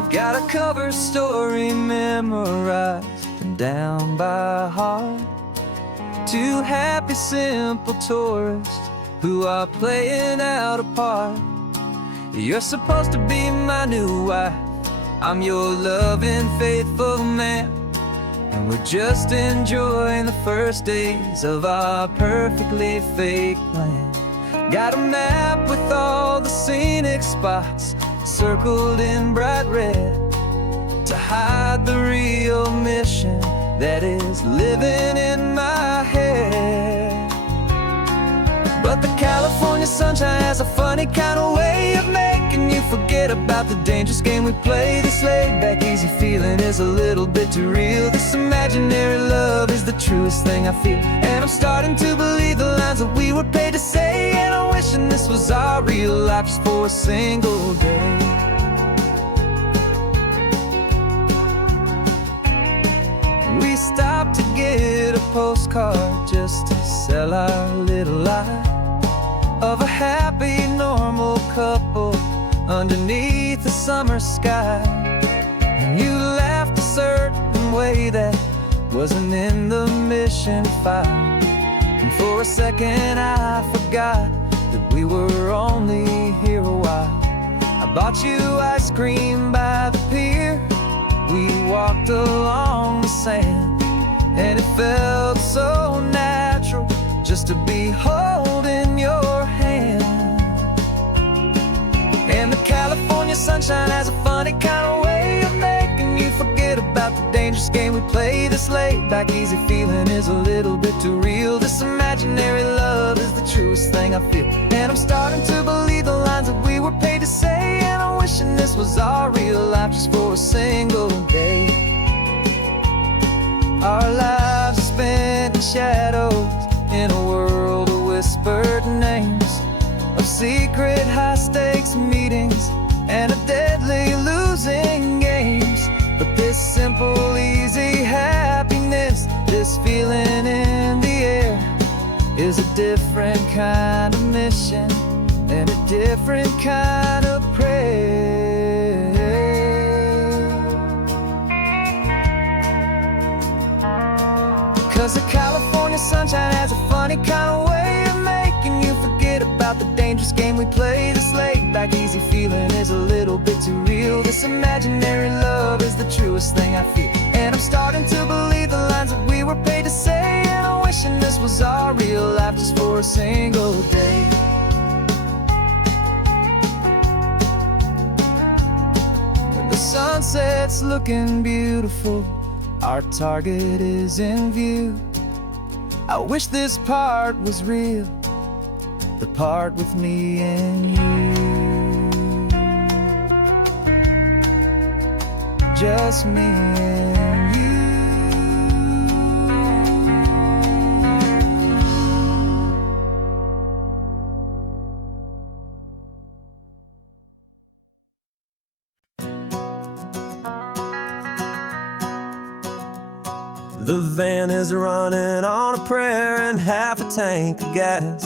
We've got a cover story memorized and down by heart. Two happy, simple tourists who are playing out a part. You're supposed to be my new wife, I'm your loving, faithful man, and we're just enjoying the first days of our perfectly fake plan. Got a map with all the scenic spots circled in bright red to hide the real mission that is living in my head. But the California sunshine has a funny kind of way of making you forget about the dangerous game we play. This laid-back, easy feeling is a little bit too real. This imaginary love is the truest thing I feel, and I'm starting to believe the lines that we were paid to say. And I'm wishing this was our real life just for a single day. We stopped to get a postcard just to sell our little lie of a happy, normal couple underneath the summer sky. And you laughed a certain way that wasn't in the mission file, and for a second I forgot that we were only here a while. I bought you ice cream by the pier, we walked along the sand, and it felt so natural just to be holding your hand. And the California sunshine has a funny kind of way of making you forget about the dangerous game we play. This laid-back, easy feeling is a little bit too real. This imaginary love is the truest thing I feel, and I'm starting to believe the lines that we were paid to say. And I'm wishing this was our real life just for a single day. Our lives are spent in shadows, in a world of whispered names, of secret high-stakes meetings and of deadly losing games. But this simple, easy happiness, this feeling in the air, is a different kind of mission and a different kind of prayer. 'Cause the California sunshine has a funny kind of way of making you forget about the dangerous game we play. This laid-back, easy feeling is a little bit too real. This imaginary love is the truest thing I feel, and I'm starting to believe the lines that we were paid to say. And I'm wishing this was our real life just for a single day. When the sunset's looking beautiful, our target is in view. I wish this part was real, the part with me and you. Just me and you. The van is running on a prayer and half a tank of gas.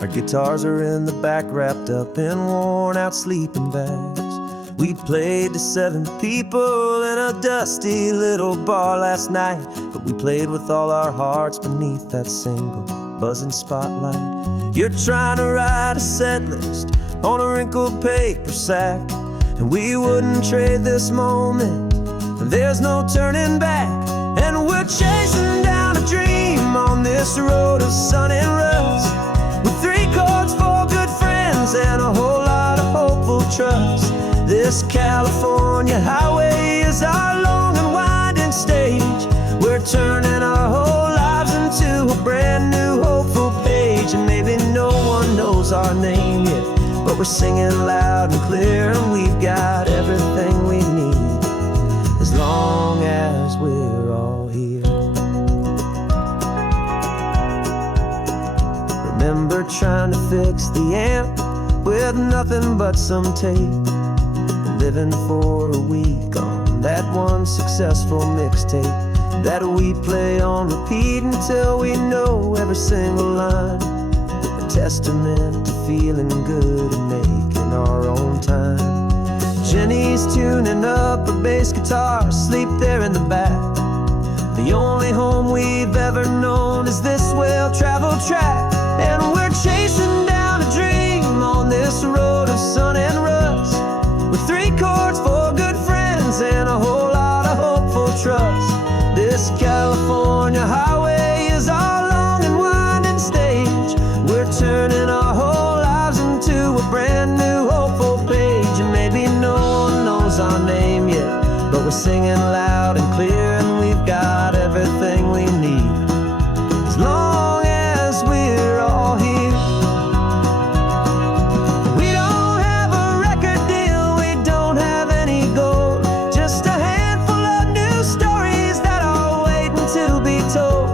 Our guitars are in the back, wrapped up in worn-out sleeping bags. We played to 7 people in a dusty little bar last night, but we played with all our hearts beneath that single buzzing spotlight. You're trying to write a set list on a wrinkled paper sack, and we wouldn't trade this moment. There's no turning back. And we're chasing down a dream on this road of sun and rust, with 3 chords, 4 good friends, and a whole lot of hopeful trust. This California highway is our long and winding stage. We're turning our whole lives into a brand new hopeful page. And maybe no one knows our name yet, but we're singing loud and clear, and we've got everything we need as long as we're all here. Remember trying to fix the amp with nothing but some tape, living for a week on that one successful mixtape that we play on repeat until we know every single line. A testament to feeling good and making our own time. Jenny's tuning up her bass guitar, asleep there in the back. The only home we've ever known is this well-traveled track. And we're chasing down a dream on this road of sun and rust, with 3 chords, 4 good friends, and a whole lot of hopeful trust. This California highway is our long and winding stage. We're turning our whole lives into a brand new hopeful page. And maybe no one knows our name yet, but we're singing loud and clear, and we've got everything we need, as long as we're all here. We don't have a record deal, we don't have any gold, just a handful of new stories that are waiting to be told.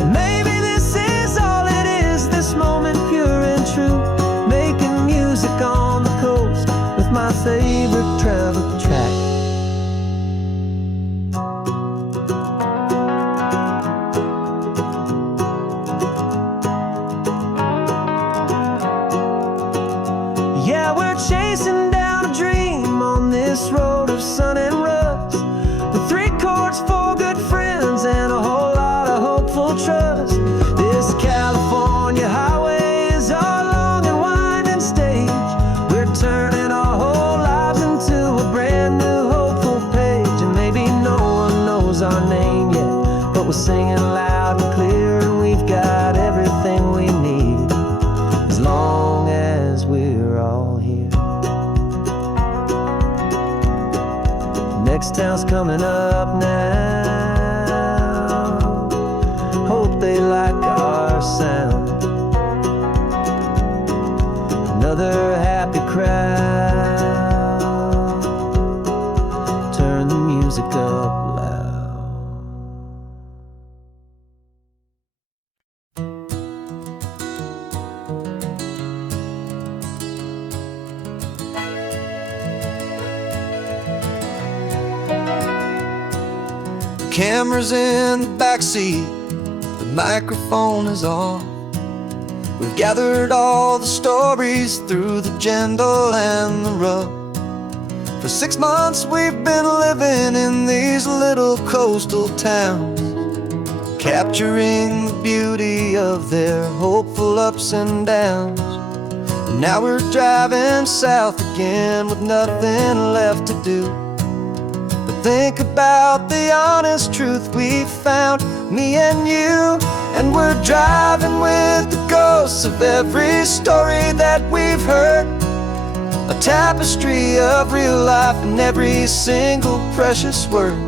And maybe this is all it is, this moment pure and true, making music on the coast with my favorite travel track. Yeah, we're chasing down a dream on this road of sun and rust, with 3 chords, 4 good friends, and a whole lot of hopeful trust. This California highway is our long and winding stage. We're turning our whole lives into a brand new hopeful page. And maybe no one knows our name yet, but we're singing loud and clear, and we've got everything we need, as long as we're all here. Next town's coming up now, hope they like our sound. Another happy crowd, turn the music up loud. Camera's in the backseat, the microphone is on. We've gathered all the stories through the gentle and the rough. For 6 months we've been living in these little coastal towns, capturing the beauty of their hopeful ups and downs. And now we're driving south again with nothing left to do. Think about the honest truth we found, me and you. And we're driving with the ghosts of every story that we've heard, a tapestry of real life and every single precious word.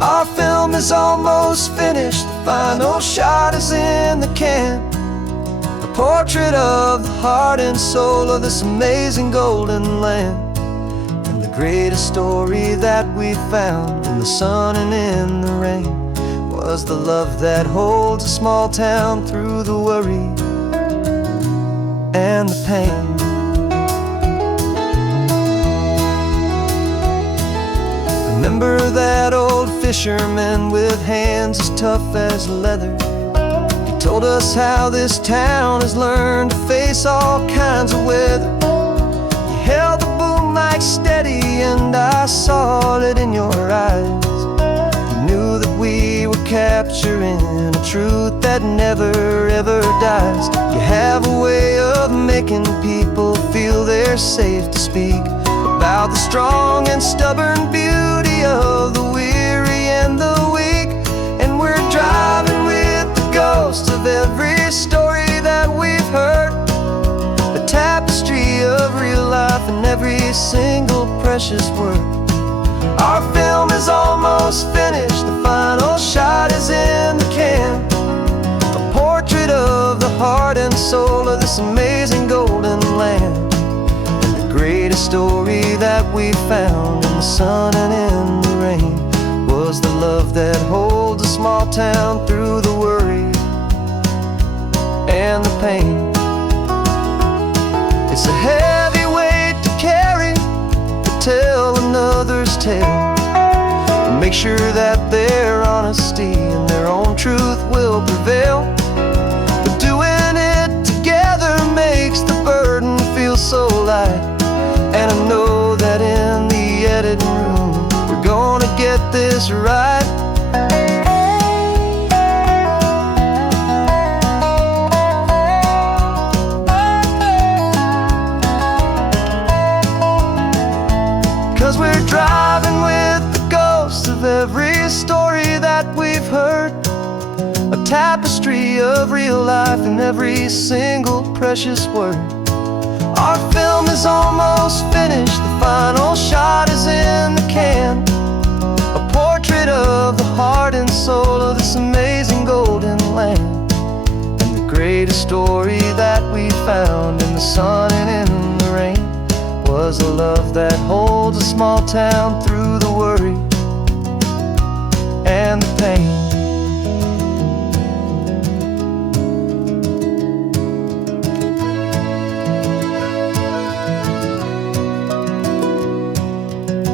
Our film is almost finished, the final shot is in the can, a portrait of the heart and soul of this amazing golden land. Greatest story that we found in the sun and in the rain was the love that holds a small town through the worry and the pain. Remember that old fisherman with hands as tough as leather? He told us how this town has learned to face all kinds of weather. You held the boom mic steady and I saw it in your eyes. You knew that we were capturing a truth that never ever dies. You have a way of making people feel they're safe to speak about the strong and stubborn beauty of the weary and the weak. And we're driving with the ghosts of every story that we've heard, a tapestry of real life and every single precious word. Our film is almost finished, the final shot is in the can, a portrait of the heart and soul of this amazing golden land. And the greatest story that we found in the sun and in the rain was the love that holds a small town through the worry and the pain. It's a heavy weight to carry, to tell another's tale, and make sure that their honesty and their own truth will prevail. But doing it together makes the burden feel so light, and I know that in tapestry of real life in every single precious word. Our film is almost finished, the final shot is in the can. A portrait of the heart and soul of this amazing golden land. And the greatest story that we found in the sun and in the rain was a love that holds a small town through the worry and the pain.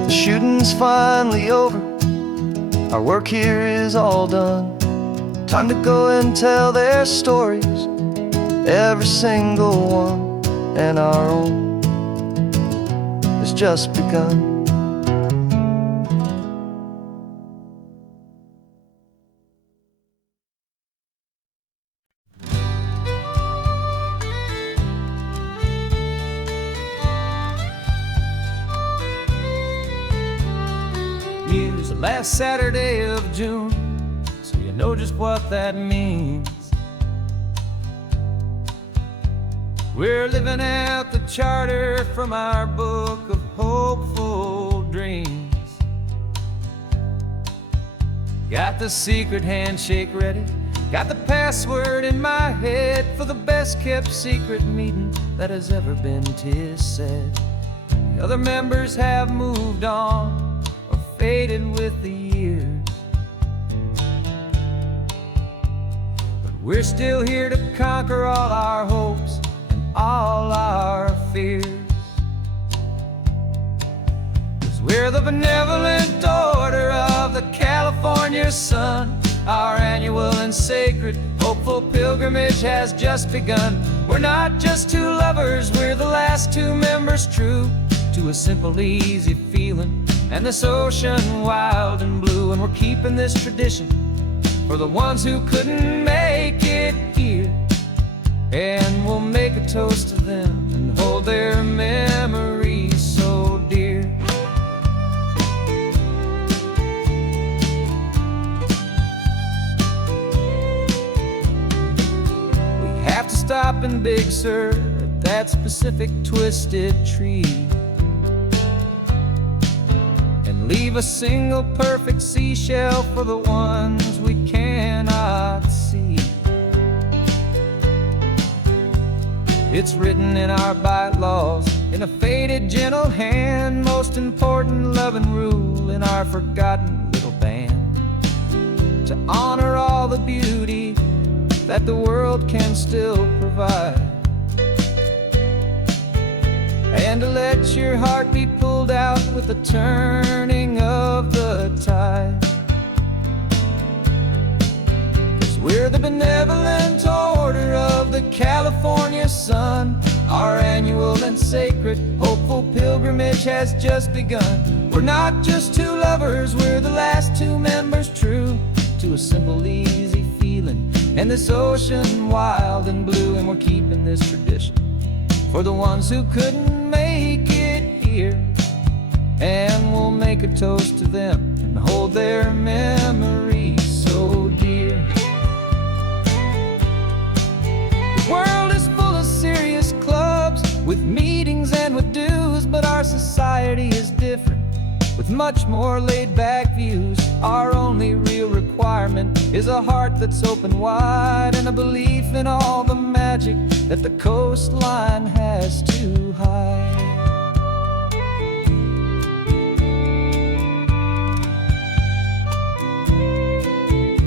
The shooting's finally over, our work here is all done. Time to go and tell their stories, every single one, and our own has just begun. It's the last Saturday of June, so you know just what that means. We're living out the charter from our book of hopeful dreams. Got the secret handshake ready, got the password in my head for the best kept secret meeting that has ever been, 'tis said. The other members have moved on or faded with the years, but we're still here to conquer all our hopes and all our fears. 'Cause we're the benevolent order of the California sun. Our annual and sacred hopeful pilgrimage has just begun. We're not just two lovers, we're the last two members true to a simple, easy feeling and this ocean wild and blue. And we're keeping this tradition for the ones who couldn't make it here, and we'll make a toast to them and hold their memories so dear. We have to stop in Big Sur at that specific twisted tree and leave a single perfect seashell for the ones we cannot see. It's written in our bylaws in a faded gentle hand, most important love and rule in our forgotten little band, to honor all the beauty that the world can still provide, and to let your heart be pulled out with the turning of the tide. 'Cause we're the benevolent order of the California sun. Our annual and sacred hopeful pilgrimage has just begun. We're not just two lovers, we're the last two members true to a simple, easy feeling and this ocean wild and blue. And we're keeping this tradition for the ones who couldn't make it here, and we'll make a toast to them and hold their memories so dear. The world is full of serious clubs with meetings and with dues, but our society is different with much more laid-back views. Our only real requirement is a heart that's open wide and a belief in all the magic that the coastline has to hide.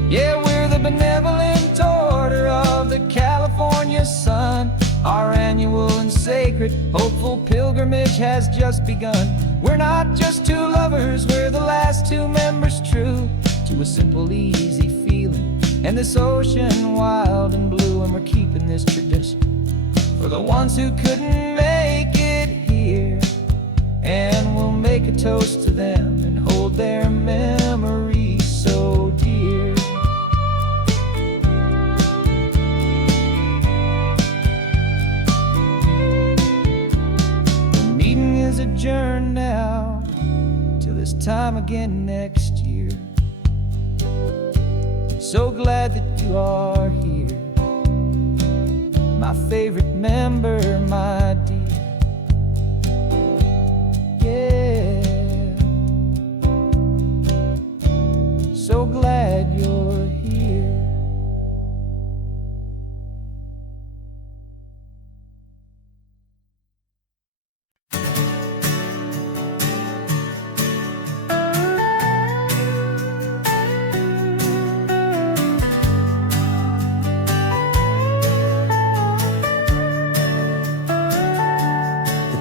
Yeah, we're the benevolent order of the California sun. Our annual and sacred hopeful pilgrimage has just begun. We're not just two lovers, we're the last two members true to a simple, easy feeling and this ocean wild and blue. And we're keeping this tradition for the ones who couldn't make it here, and we'll make a toast to them and hold their memories so dear. The meeting is adjourned now till this time again next year. So glad that you are here, my favorite member, my dear. Yeah, so glad you're here.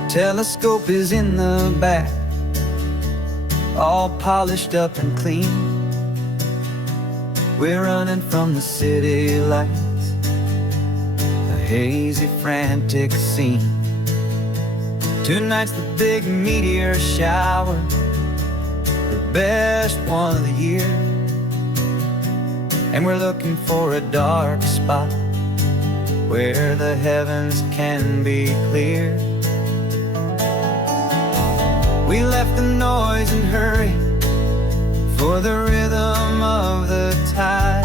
Telescope is in the back, all polished up and clean. We're running from the city lights, a hazy, frantic scene. Tonight's the big meteor shower, the best one of the year. And we're looking for a dark spot where the heavens can be clear. We left the noise and hurry for the rhythm of the tide,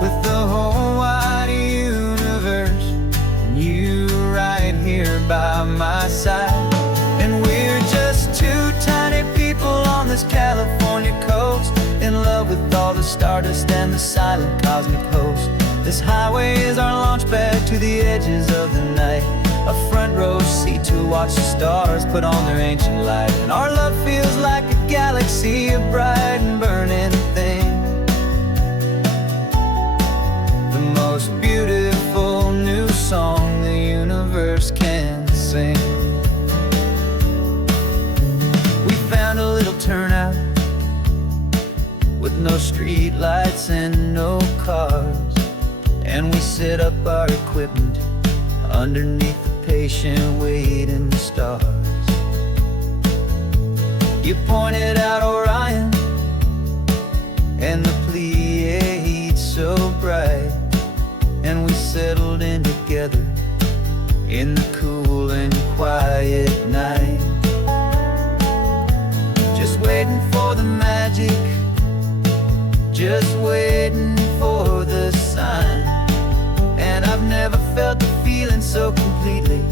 with the whole wide universe and you right here by my side. And we're just two tiny people on this California coast, in love with all the stardust and the silent cosmic host. This highway is our launch pad to the edges of the night, a front row seat to watch the stars put on their ancient light. And our love feels like a galaxy, a bright and burning thing, the most beautiful new song the universe can sing. We found a little turnout with no street lights and no cars, and we set up our equipment underneath the patient waiting stars. You pointed out Orion and the Pleiades so bright, and we settled in together in the cool and quiet night, just waiting for the magic, just waiting for the sign. And I've never felt the feeling so completely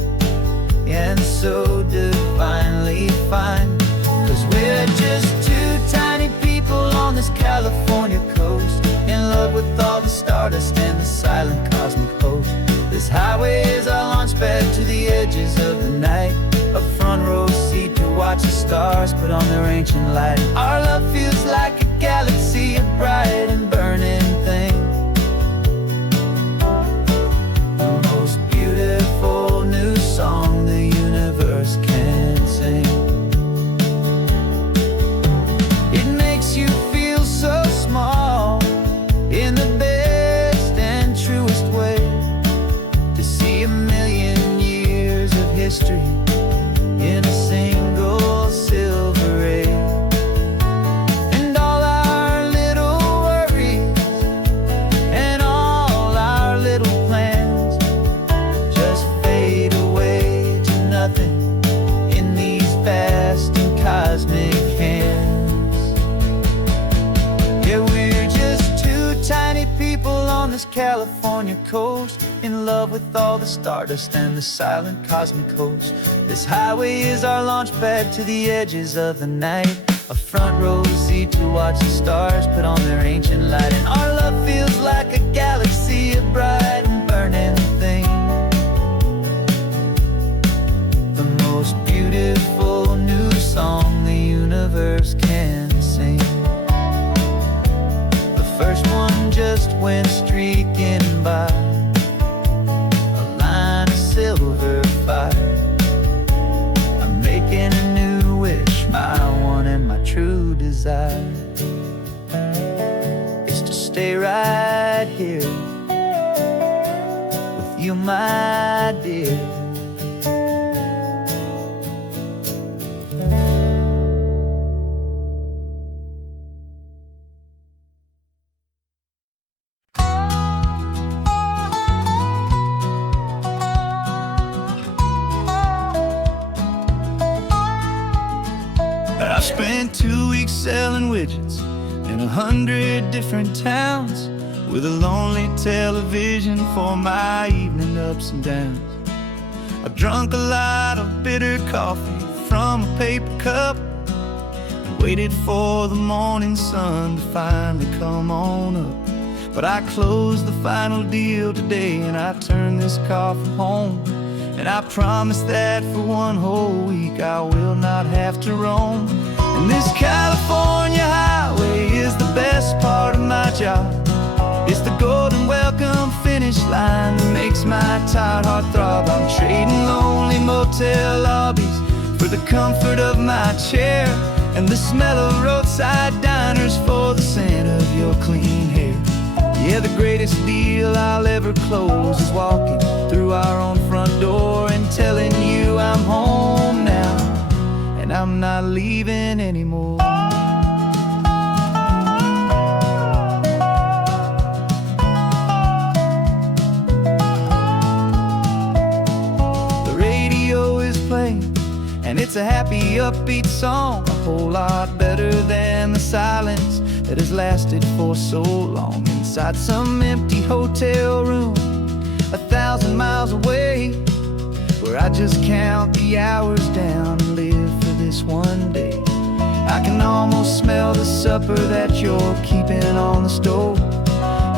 and so divinely fine, 'cause we're just two tiny people on this California coast, in love with all the stardust and the silent cosmic host. This highway is our launch pad to the edges of the night, a front row seat to watch the stars put on their ancient light. Our love feels like a galaxy, a bright and burning thing, the most beautiful new song the universe can sing. It makes you feel so small in the best and truest way, to see a million years of history in a single silver ray. And all our little worries and all our little plans just fade away to nothing in these vast and cosmic hands. Yeah, we're just two tiny people on this California coast, in love with all the stardust and the silent cosmic host. This highway is our launch pad to the edges of the night, a front row seat to watch the stars put on their ancient light. And our love feels like a galaxy, a bright and burning thing, the most beautiful new song the universe can sing. The first one just went streaking by, a line of silver fire. I'm making a new wish, my one and my true desire is to stay right here with you, my dear. I spent 2 weeks selling widgets in 100 different towns. with a lonely television for my evening ups and downs. I've drunk a lot of bitter coffee from a paper cup and waited for the morning sun to finally come on up. But I closed the final deal today and I turned this car for home. And I promise that for one whole week I will not have to roam. And this California highway is the best part of my job. It's the golden welcome finish line that makes my tired heart throb. I'm trading lonely motel lobbies for the comfort of my chair and the smell of roadside diners for the scent of your clean hair. Yeah, the greatest deal I'll ever close is walking through our own front door and telling you I'm home now, and I'm not leaving anymore. The radio is playing, and it's a happy, upbeat song, a whole lot better than the silence that has lasted for so long. Inside some empty hotel room 1,000 miles away, where I just count the hours down and live for this one day. I can almost smell the supper that you're keeping on the stove,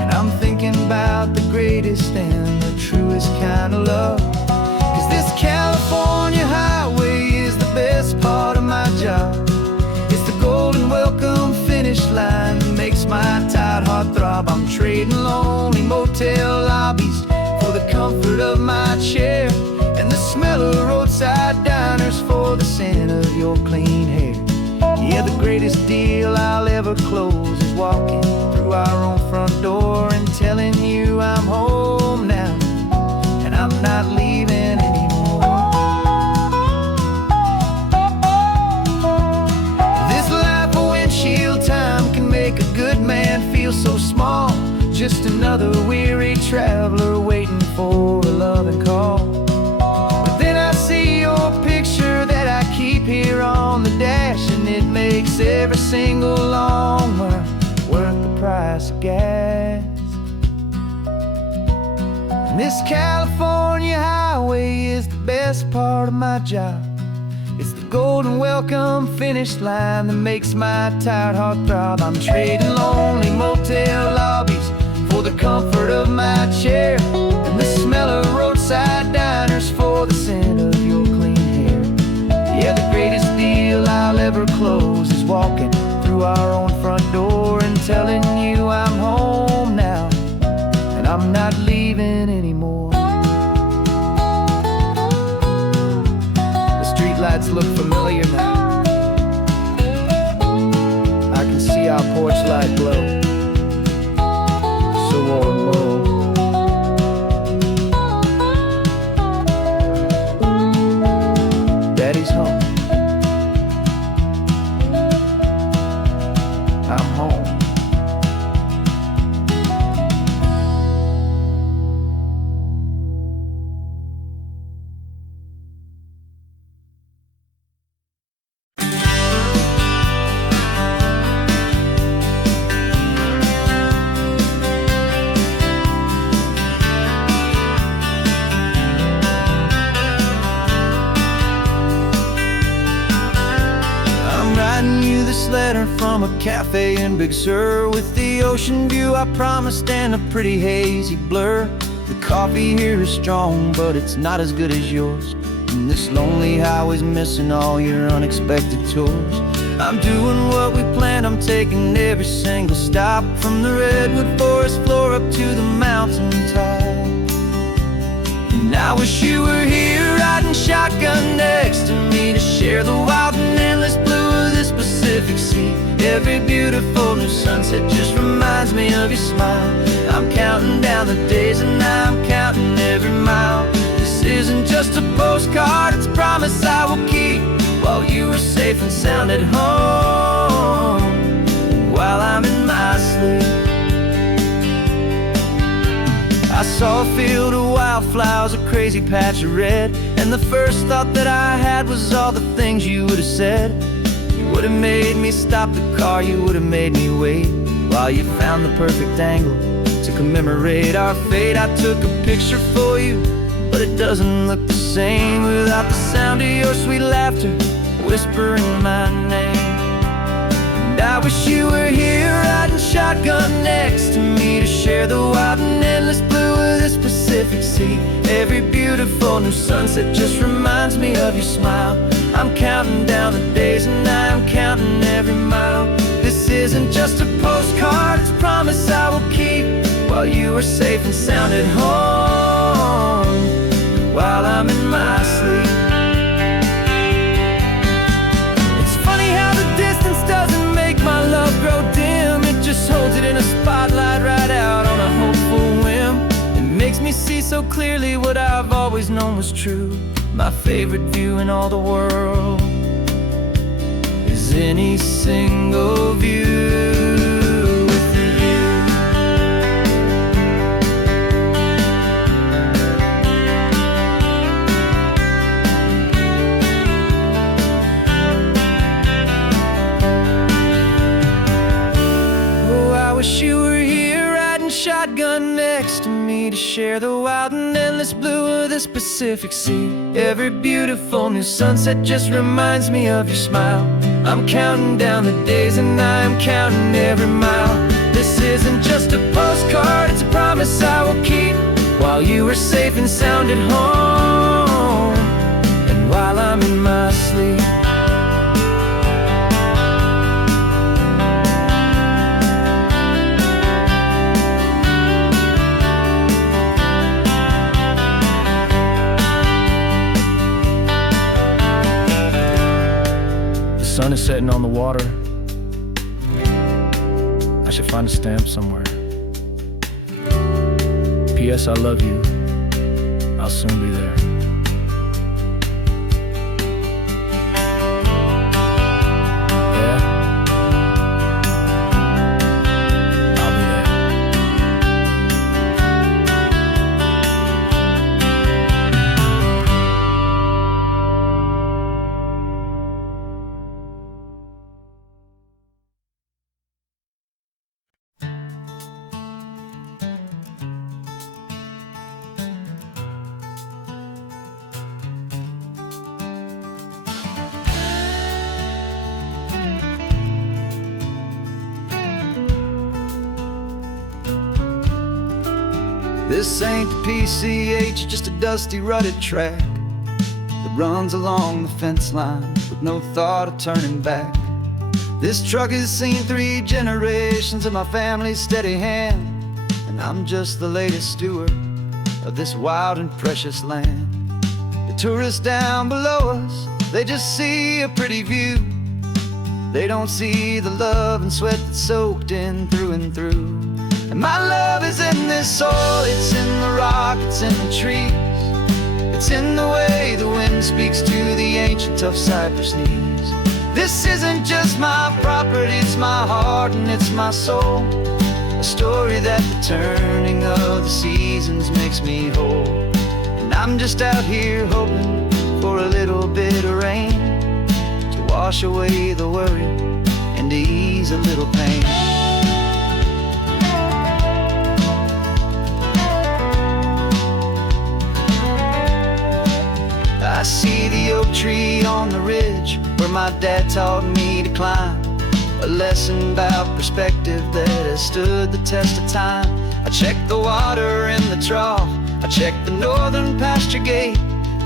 and I'm thinking about the greatest and the truest kind of love. 'Cause this California highway is the best part of my job. It's the golden welcome finish line that makes my tired heart throb. I'm trading lonely motel lobbies for the comfort of my chair and the smell of roadside diners for the scent of your clean hair. Yeah, the greatest deal I'll ever close is walking through our own front door and telling you I'm home now, and I'm not leaving anymore. This life of windshield time can make a good man feel so small, just another weary traveler waiting for a loving call. But then I see your picture that I keep here on the dash, and it makes every single long mile worth the price of gas. And this California highway is the best part of my job. It's the golden welcome finish line that makes my tired heart throb. I'm trading lonely motel lobbies for the comfort of my chair and the smell of roadside diners for the scent of your clean hair. Yeah, the greatest deal I'll ever close is walking through our own front door and telling you I'm home now, and I'm not leaving anymore. The streetlights look familiar now. I can see our porch light glow, so warm, low. Daddy's home. I'm home. Letter from a cafe in Big Sur with the ocean view I promised and a pretty hazy blur. The coffee here is strong, but it's not as good as yours, and this lonely highway's missing all your unexpected tours. I'm doing what we planned, I'm taking every single stop, from the redwood forest floor up to the mountain top. And I wish you were here riding shotgun next to me to share the wild and endless blue of this Pacific Sea. Every beautiful new sunset just reminds me of your smile. I'm counting down the days and I'm counting every mile. This isn't just a postcard, it's a promise I will keep, while you are safe and sound at home, while I'm in my sleep. I saw a field of wildflowers, a crazy patch of red, and the first thought that I had was all the things you would have said. You would have made me stop the car, you would have made me wait, while you found the perfect angle To commemorate our fate, I took a picture for you, but it doesn't look the same without the sound of your sweet laughter whispering my name. And I wish you were here riding shotgun next to me to share the wild and endless blue of this Pacific Sea. Every beautiful new sunset just reminds me of your smile. I'm counting down the days and I'm counting every mile. This isn't just a postcard, it's a promise I will keep, while you are safe and sound at home, while I'm in my sleep. It's funny how the distance doesn't make my love grow dim. It just holds it in a spotlight right out on a hopeful whim. It makes me see so clearly what I've always known was true. My favorite view in all the world is any single view. Wish you were here riding shotgun next to me to share the wild and endless blue of this Pacific Sea. Every beautiful new sunset just reminds me of your smile. I'm counting down the days and I'm counting every mile. This isn't just a postcard, it's a promise I will keep, while you are safe and sound at home, and while I'm in my sleep. The sun is setting on the water. I should find a stamp somewhere. P.S. I love you. I'll soon be there. Yeah? I'll be there. This ain't the PCH, just a dusty, rutted track that runs along the fence line with no thought of turning back. This truck has seen 3 generations of my family's steady hand, and I'm just the latest steward of this wild and precious land. The tourists down below us, they just see a pretty view. They don't see the love and sweat that's soaked in through and through. And my love is in this soil, it's in the rock, it's in the trees. It's in the way the wind speaks to the ancient tough cypress knees. This isn't just my property, it's my heart and it's my soul. A story that the turning of the seasons makes me whole. And I'm just out here hoping for a little bit of rain to wash away the worry and to ease a little pain. I see the oak tree on the ridge where my dad taught me to climb. A lesson about perspective that has stood the test of time. I check the water in the trough, I check the northern pasture gate.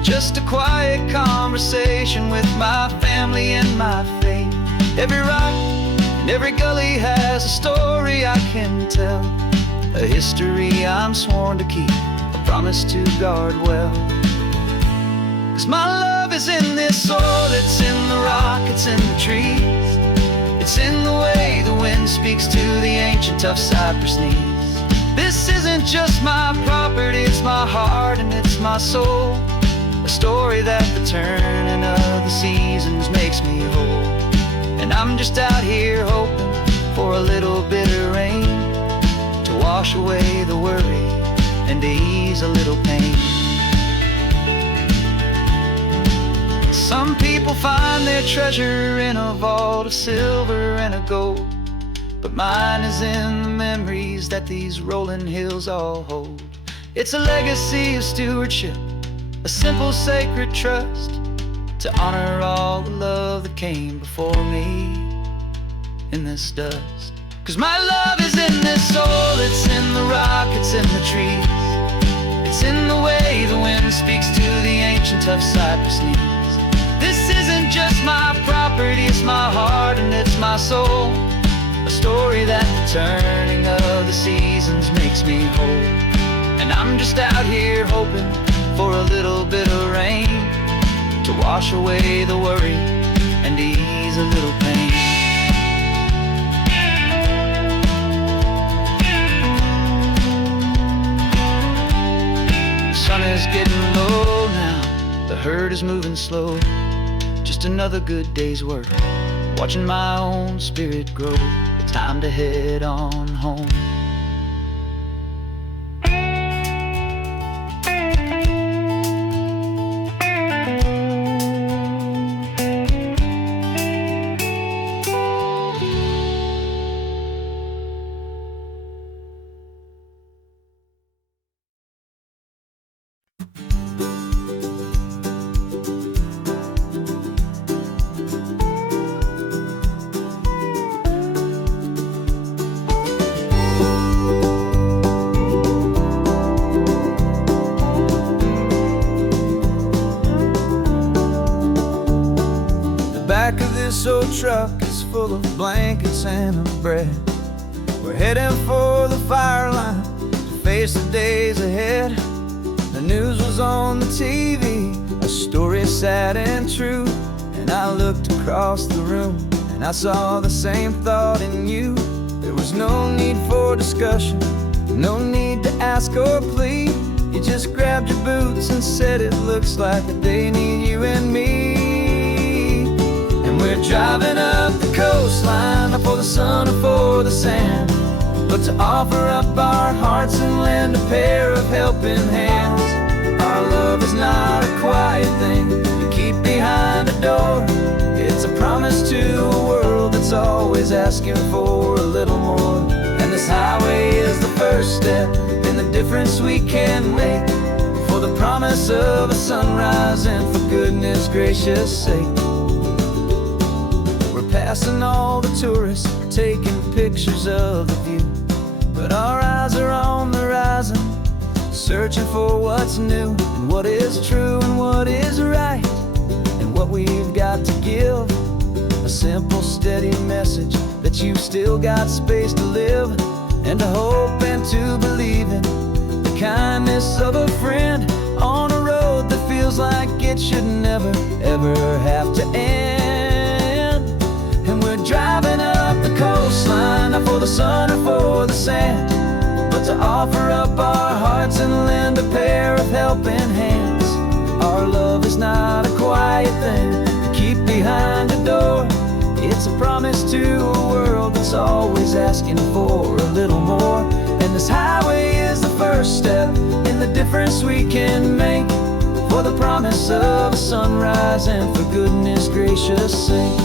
Just a quiet conversation with my family and my faith. Every rock and every gully has a story I can tell, a history I'm sworn to keep, a promise to guard well. 'Cause my love is in this soil, it's in the rock, it's in the trees. It's in the way the wind speaks to the ancient tough cypress knees. This isn't just my property, it's my heart and it's my soul. A story that the turning of the seasons makes me whole. And I'm just out here hoping for a little bit of rain to wash away the worry and to ease a little pain. Some people find their treasure in a vault of silver and a gold, but but mine is in the memories that these rolling hills all hold. It's a legacy of stewardship, a simple sacred trust, to honor all the love that came before me in this dust. 'Cause my love is in this soul, it's in the rock, it's in the trees. It's in the way the wind speaks to the ancient tough cypress knees. This isn't just my property, it's my heart and it's my soul. A story that the turning of the seasons makes me whole. And I'm just out here hoping for a little bit of rain to wash away the worry and ease a little pain. The sun is getting low now, the herd is moving slow. Just another good day's work, watching my own spirit grow. It's time to head on home. Back of this old truck is full of blankets and a bread. We're heading for the fire line to face the days ahead. The news was on the TV, a story sad and true. And I looked across the room and I saw the same thought in you. There was no need for discussion, no need to ask or plead. You just grabbed your boots and said it looks like the day need you and me. We're driving up the coastline, not for the sun or for the sand, but to offer up our hearts and lend a pair of helping hands. Our love is not a quiet thing you keep behind a door. It's a promise to a world that's always asking for a little more. And this highway is the first step in the difference we can make, for the promise of a sunrise and for goodness gracious sake. Passing all the tourists, taking pictures of the view, but our eyes are on the horizon, searching for what's new and what is true and what is right, and what we've got to give. A simple, steady message that you've still got space to live, and to hope and to believe in the kindness of a friend on a road that feels like it should never, ever have to end. And we're driving up the coastline, not for the sun or for the sand, but to offer up our hearts and lend a pair of helping hands. Our love is not a quiet thing to keep behind a door. It's a promise to a world that's always asking for a little more. And this highway is the first step in the difference we can make, for the promise of a sunrise and for goodness gracious sake.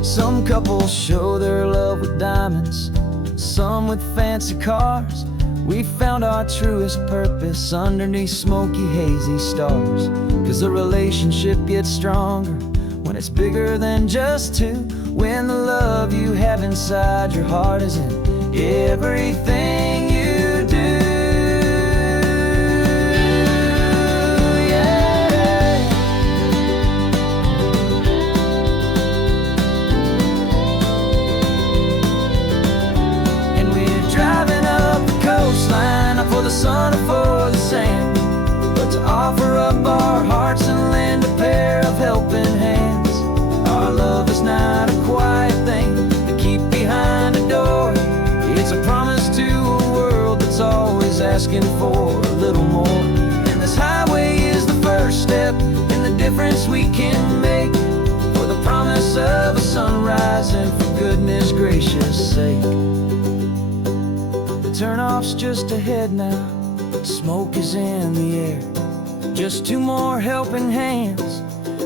Some couples show their love with diamonds, some with fancy cars. We found our truest purpose underneath smoky, hazy stars. 'Cause the relationship gets stronger when it's bigger than just two, when the love you have inside your heart is in everything you do. For the sun or for the sand, but to offer up our hearts and lend a pair of helping hands. Our love is not a quiet thing to keep behind a door. It's a promise to a world that's always asking for a little more. And this highway is the first step in the difference we can make, for the promise of a sunrise and for goodness gracious sake. Turnoff's just ahead now, smoke is in the air. Just two more helping hands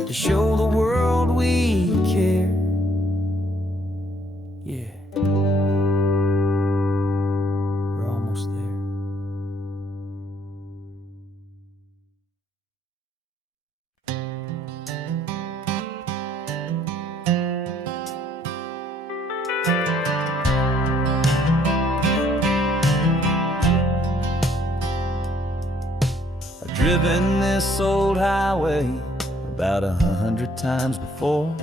to show the world we care. Yeah. driven this old highway about 100 times before,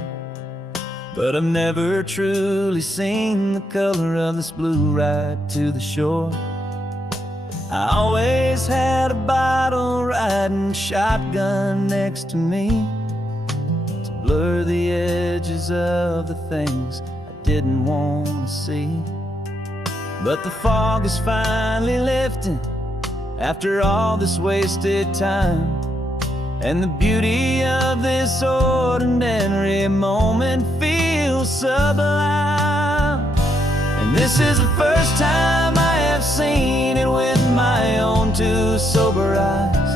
but I've never truly seen the color of this blue right to the shore. I always had a bottle riding shotgun next to me to blur the edges of the things I didn't want to see. But the fog is finally lifting after all this wasted time, and the beauty of this ordinary moment feels sublime. And this is the first time I have seen it with my own two sober eyes,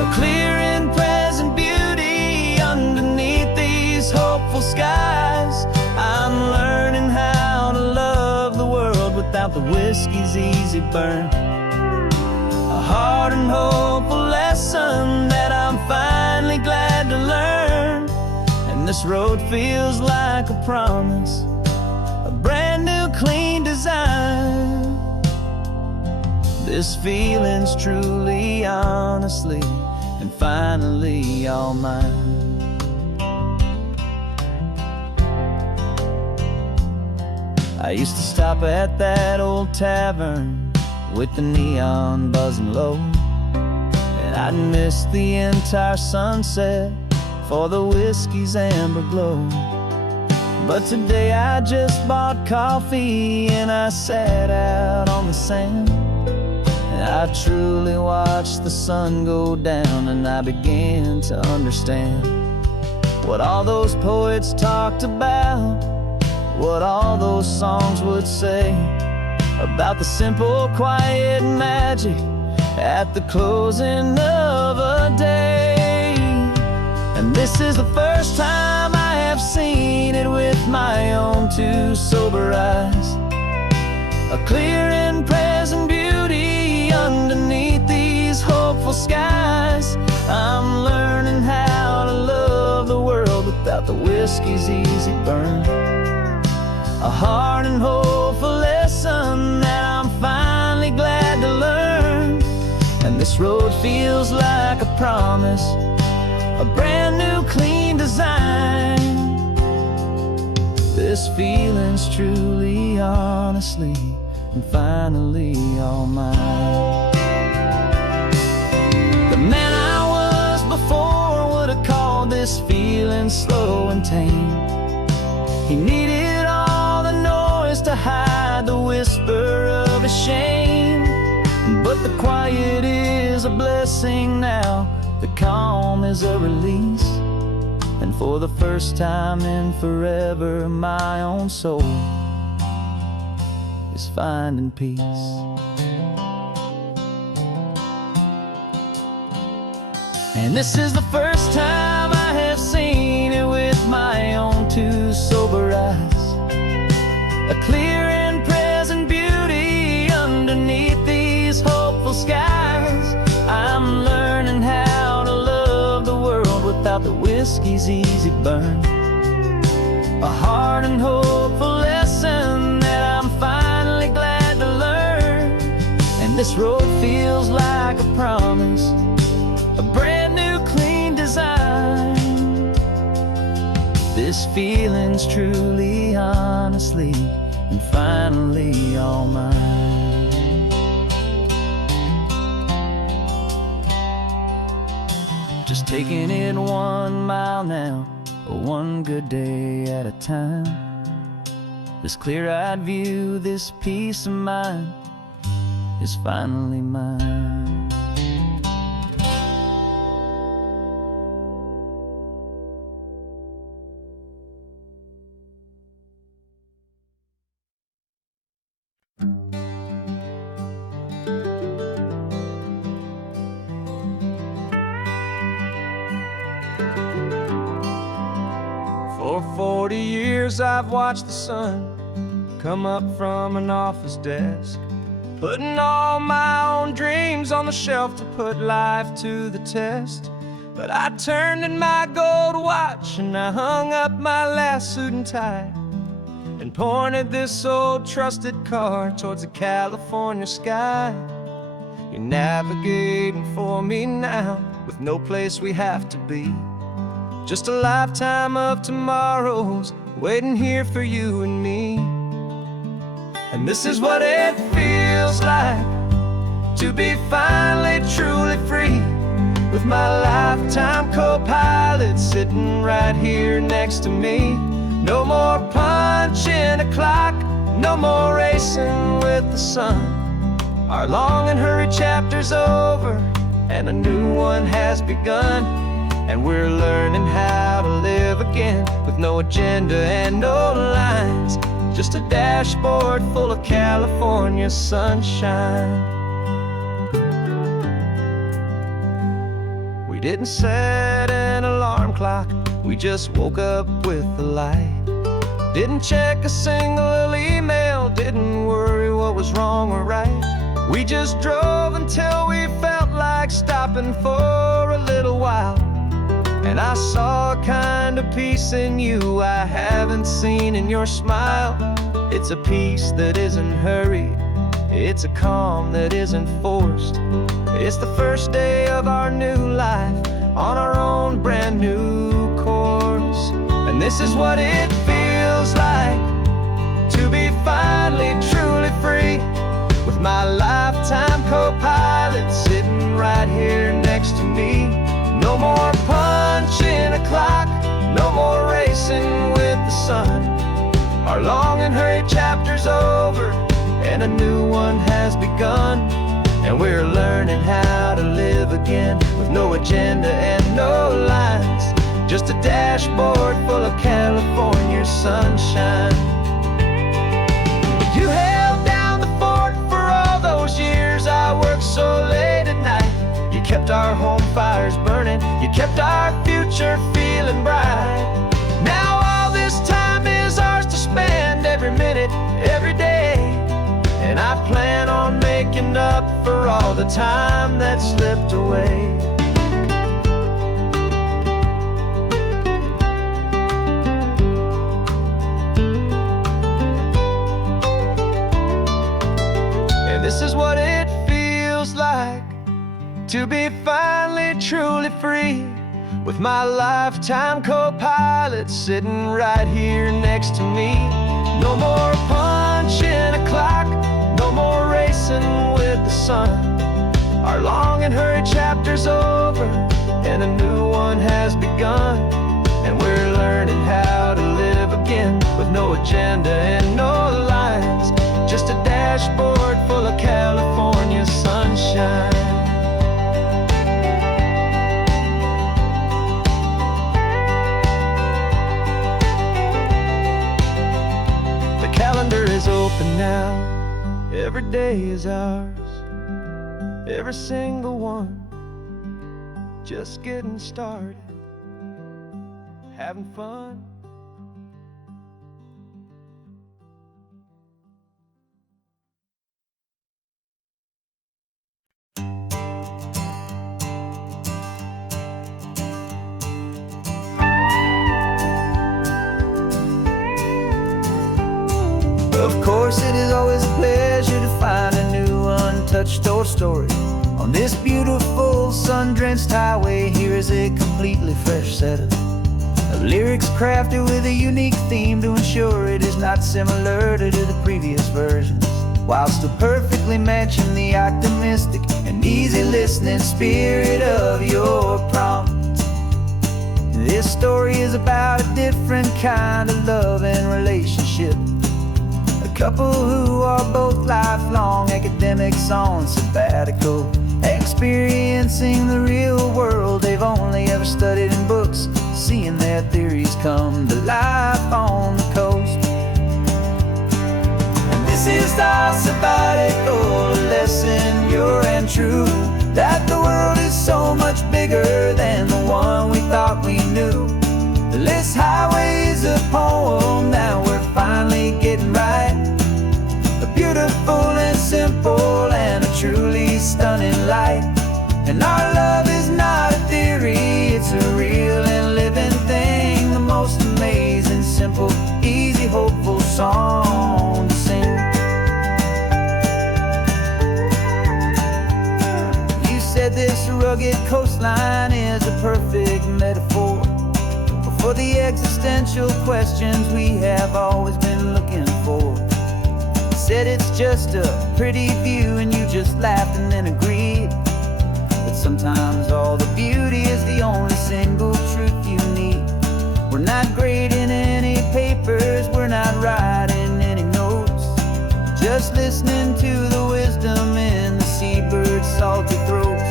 a clear and present beauty underneath these hopeful skies. I'm learning how to love the world without the whiskey's easy burn, a hard and hopeful lesson that I'm finally glad to learn. And this road feels like a promise, a brand new clean design. This feeling's truly, honestly, and finally all mine. I used to stop at that old tavern with the neon buzzing low, and I'd miss the entire sunset for the whiskey's amber glow. But today I just bought coffee and I sat out on the sand, and I truly watched the sun go down, and I began to understand what all those poets talked about, what all those songs would say about the simple, quiet magic at the closing of a day. And this is the first time I have seen it with my own two sober eyes, a clear and present beauty underneath these hopeful skies. I'm learning how to love the world without the whiskey's easy burn, a hard and hopeful lesson that I'm finally glad to learn. And this road feels like a promise, a brand new clean design. This feeling's truly, honestly, and finally all mine. The man I was before would have called this feeling slow and tame. He needed all the noise to hide the whisper of his shame, but the quiet is a blessing now, the calm is a release, and for the first time in forever my own soul is finding peace. And this is the first time I have seen it with my own two sober eyes, a clear and present beauty underneath these hopeful skies. I'm learning how to love the world without the whiskey's easy burn, a hard and hopeful lesson that I'm finally glad to learn. And this road feels like a promise, a brand new clean design. This feeling's truly, honestly, and finally all mine. Just taking it 1 mile now, one good day at a time. This clear-eyed view, this peace of mind is finally mine. For 40 years I've watched the sun come up from an office desk, putting all my own dreams on the shelf to put life to the test. But I turned in my gold watch and I hung up my last suit and tie, and pointed this old trusted car towards the California sky. You're navigating for me now, with no place we have to be. Just a lifetime of tomorrows waiting here for you and me. And this is what it feels like to be finally truly free, with my lifetime co-pilot sitting right here next to me. No more punching a clock, no more racing with the sun. Our long and hurried chapter's over, and a new one has begun. And we're learning how to live again, with no agenda and no lines, just a dashboard full of California sunshine. We didn't set an alarm clock, we just woke up with the light. Didn't check a single email, didn't worry what was wrong or right. We just drove until we felt like stopping for a little while. And I saw a kind of peace in you I haven't seen in your smile. It's a peace that isn't hurried, it's a calm that isn't forced. It's the first day of our new life, on our own brand new course. And this is what it feels like to be finally truly free, with my lifetime co-pilot sitting right here next to me. No more punching a clock, no more racing with the sun. Our long and hurried chapter's over, and a new one has begun. And we're learning how to live again, with no agenda and no lines, just a dashboard full of California sunshine. You held down the fort for all those years I worked so late at night. You kept our home fires burning, you kept our future feeling bright. Now all this time is ours to spend, every minute, every day. And I plan on making up for all the time that slipped away. And this is what it feels like to be finally truly free, with my lifetime co-pilot sitting right here next to me. No more punching a clock, no more racing with the sun. Our long and hurried chapter's over, and a new one has begun. And we're learning how to live again, with no agenda and no lines, just a dashboard full of California sunshine. The calendar is open now, every day is ours, every single one, just getting started, having fun. Of course, it is always a pleasure to find a new untouched old story. On this beautiful sun-drenched highway, here is a completely fresh set of lyrics crafted with a unique theme to ensure it is not similar to the previous versions, while still perfectly matching the optimistic and easy listening spirit of your prompt. This story is about a different kind of love and relationship. A couple who are both lifelong academics on sabbatical, experiencing the real world they've only ever studied in books, seeing their theories come to life on the coast. And this is our sabbatical lesson, pure and true, that the world is so much bigger than the one we thought we knew. This highway is a poem that we're finally getting right. A beautiful and simple and a truly stunning light. And our love is not a theory, it's a real and living thing. The most amazing, simple, easy, hopeful song to sing. coastline is a perfect metaphor for the existential questions we have always been looking for. Said it's just a pretty view and you just laughed and then agreed. But sometimes all the beauty is the only single truth you need. We're not grading any papers, we're not writing any notes, just listening to the wisdom in the seabird's salty throats.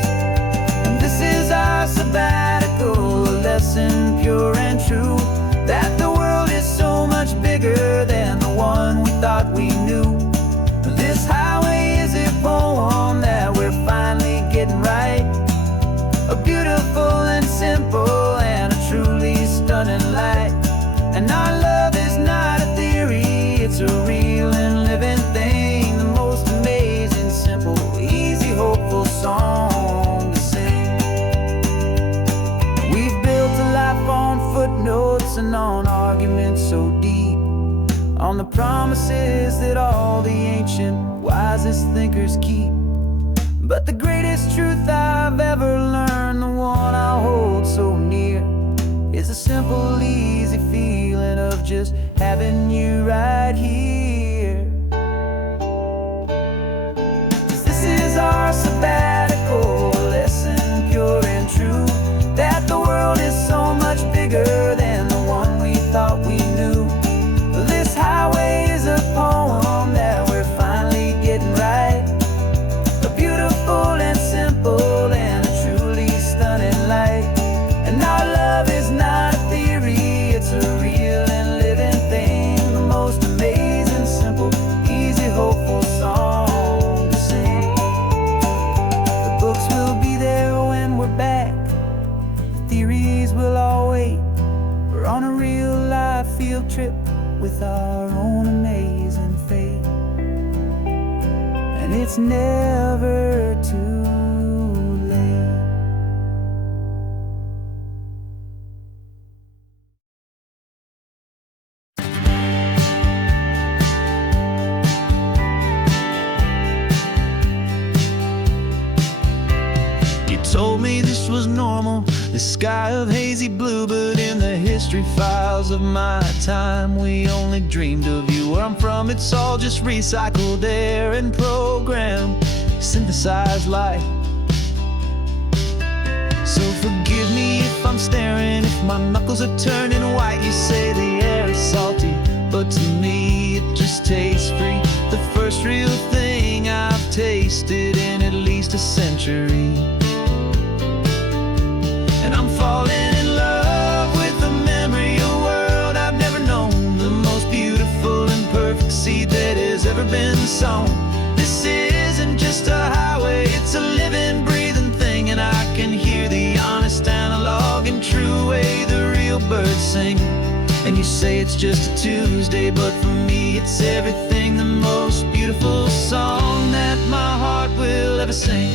And this is our sabbatical, a lesson pure and true, that the world is so much bigger than the one we thought we knew. This highway is a poem that we're finally getting right, a beautiful and simple and a truly stunning light. And our love is not a theory, it's a real and living thing, the most amazing, simple, easy, hopeful song to sing. We've built a life on footnotes and on arguments so deep, on the promises that all the ancient, wisest thinkers keep. But the greatest truth I've ever learned, the one I hold so near, is a simple, easy feeling of just having you right here. 'Cause this is our sabbatical, lesson pure and true, that the world is so much bigger than the one we thought we knew. This highway is a poem that we're finally getting right, a beautiful and simple and a truly stunning light. And our love is not a theory, it's a real and living thing, the most amazing, simple, easy, hopeful song to sing. The books will be there when we're back, the theories will all wait. We're on a real life field trip with our own amazing fate, and it's never too late. You told me this was normal, the sky of hazy blue, but in the history files of my time, we only dreamed of you. Where I'm from, it's all just recycled air and programmed, synthesized light. So forgive me if I'm staring, if my knuckles are turning white. You say the air is salty, but to me it just tastes free. The first real thing I've tasted in at least a century. And I'm falling in love with the memory of a world I've never known, the most beautiful and perfect seed that has ever been sown. This isn't just a highway, it's a living, breathing thing, and I can hear the honest, analog, and true way the real birds sing. And you say it's just a Tuesday, but for me it's everything, the most beautiful song that my heart will ever sing.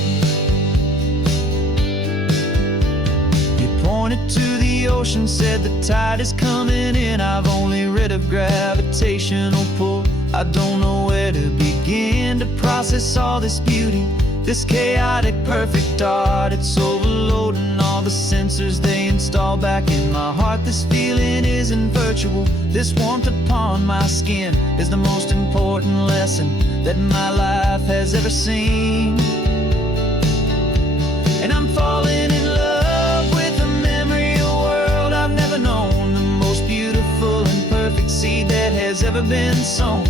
Pointed to the ocean, said the tide is coming in. I've only read of gravitational pull, I don't know where to begin to process all this beauty, this chaotic perfect art. It's overloading all the sensors they install back in my heart. This feeling isn't virtual, this warmth upon my skin is the most important lesson that my life has ever seen. And I'm falling in love with the memory of a world I've never known, the most beautiful and perfect seed that has ever been sown.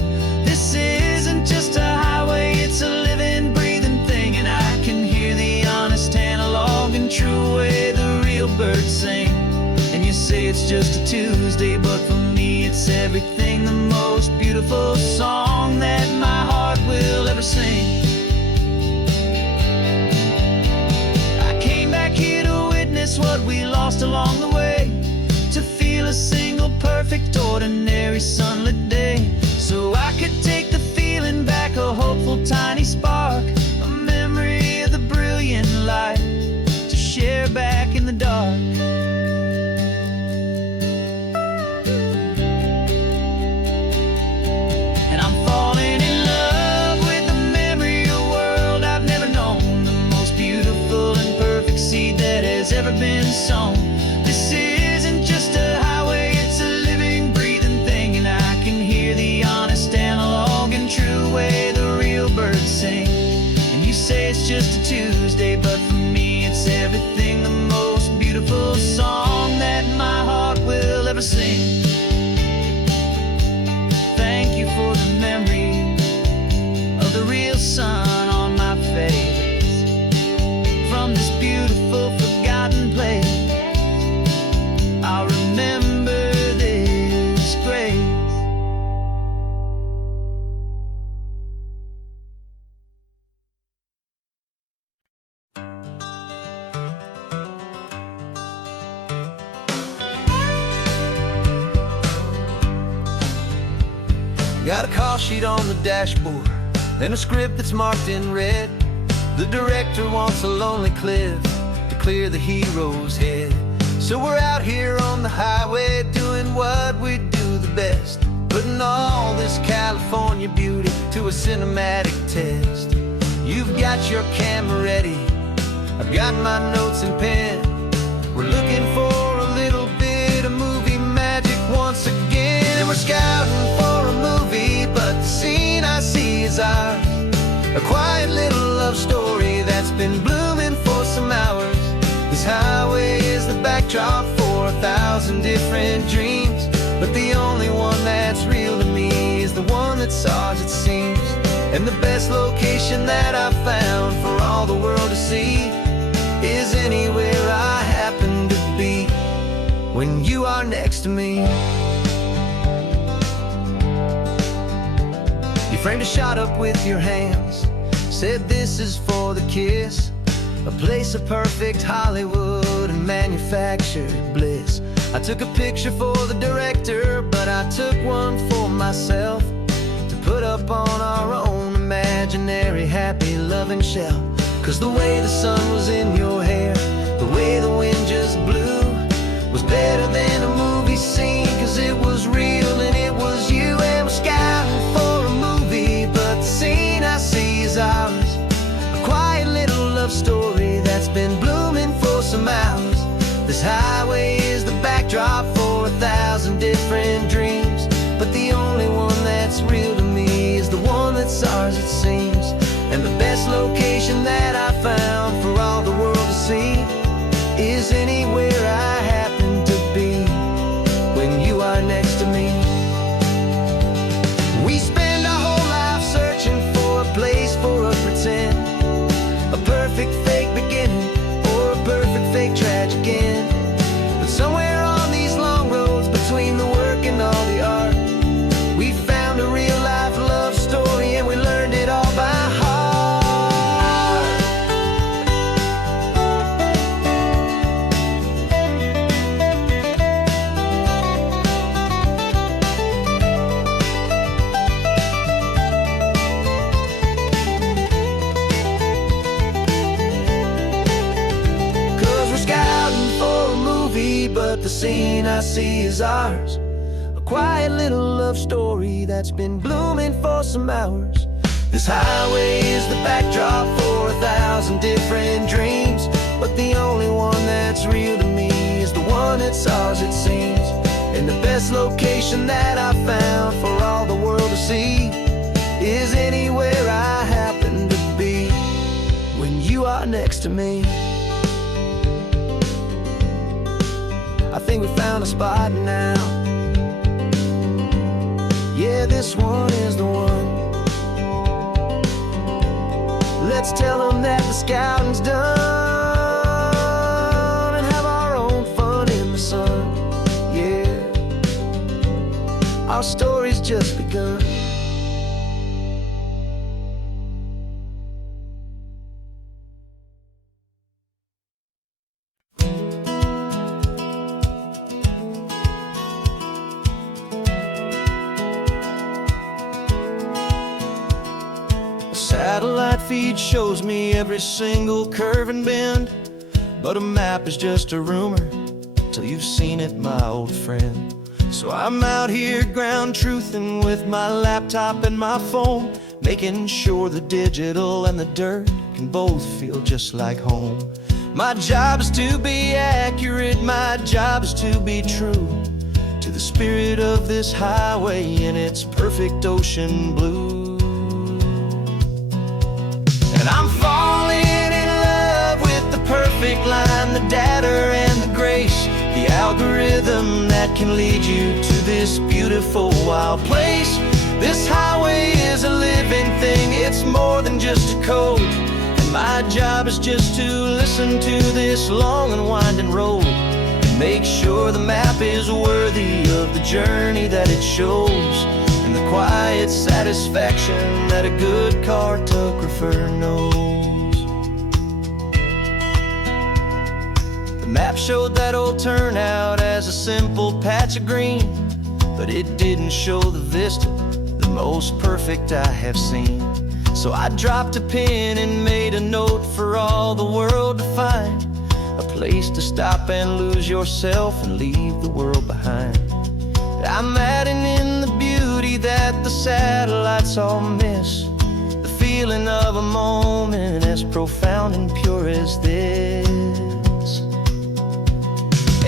This isn't just a highway, it's a living, breathing thing, and I can hear the honest, analog, and true way the real birds sing. And you say it's just a Tuesday, but for me it's everything, the most beautiful song that my heart will ever sing. Here to witness what we lost along the way, to feel a single perfect ordinary sunlit day, so I could take the feeling back, a hopeful tiny spark, a memory of the brilliant light to share back in the dark. And I'm falling in love with the memory of a world I've never known, the most beautiful and perfect seed that Got a call sheet on the dashboard and a script that's marked in red. The director wants a lonely cliff to clear the hero's head. So we're out here on the highway doing what we do the best, putting all this California beauty to a cinematic test. You've got your camera ready, I've got my notes and pen. We're looking for a little bit of movie magic once again. And we're scouting for a movie, but the scene I see is ours. A quiet little love story that's been blooming for some hours. This highway is the backdrop for 1,000 different dreams, but the only one that's real to me is the one that's ours, it seems. And the best location that I've found for all the world to see is anywhere I happen to be when you are next to me. You framed a shot up with your hands, said this is for the kiss, a place of perfect Hollywood and manufactured bliss. I took a picture for the director, but I took one for myself to put up on our own imaginary happy loving shelf. 'Cause the way the sun was in your hair, the way the wind just blew, was better than a movie scene, 'cause it was real and it was you. And we're scouting for a movie, but the scene I see is ours. A quiet little love story that's been blooming for some hours. This highway is the backdrop for 1,000 different dreams, but the only one that's real to me is the one that's ours, it seems. And the best location that I found for all the world to see is anywhere I happen to be when you are next to me. We spend our whole life searching for a place for a pretend, a perfect fake beginning or a perfect fake tragic end. But somewhere on these long roads between the work and all the art, we found a real life love story and we learned it all by heart. But the scene I see is ours. A quiet little love story that's been blooming for some hours. This highway is the backdrop for 1,000 different dreams, but the only one that's real to me is the one that's ours, it seems. And the best location that I found for all the world to see is anywhere I happen to be when you are next to me. I think we found a spot now. Yeah, this one is the one. Let's tell them that the scouting's done and have our own fun in the sun. Yeah, our story's just begun. Satellite feed shows me every single curve and bend, but a map is just a rumor till you've seen it, my old friend. So I'm out here ground truthing with my laptop and my phone, making sure the digital and the dirt can both feel just like home. My job is to be accurate, my job is to be true to the spirit of this highway in its perfect ocean blue. I'm falling in love with the perfect line, the data and the grace, the algorithm that can lead you to this beautiful wild place. This highway is a living thing, it's more than just a code. And my job is just to listen to this long and winding road and make sure the map is worthy of the journey that it shows, and the quiet satisfaction that a good cartographer knows. The map showed that old turnout as a simple patch of green, but it didn't show the vista, the most perfect I have seen. So I dropped a pin and made a note for all the world to find, a place to stop and lose yourself and leave the world behind. I'm adding in the beauty that the satellites all miss, the feeling of a moment as profound and pure as this.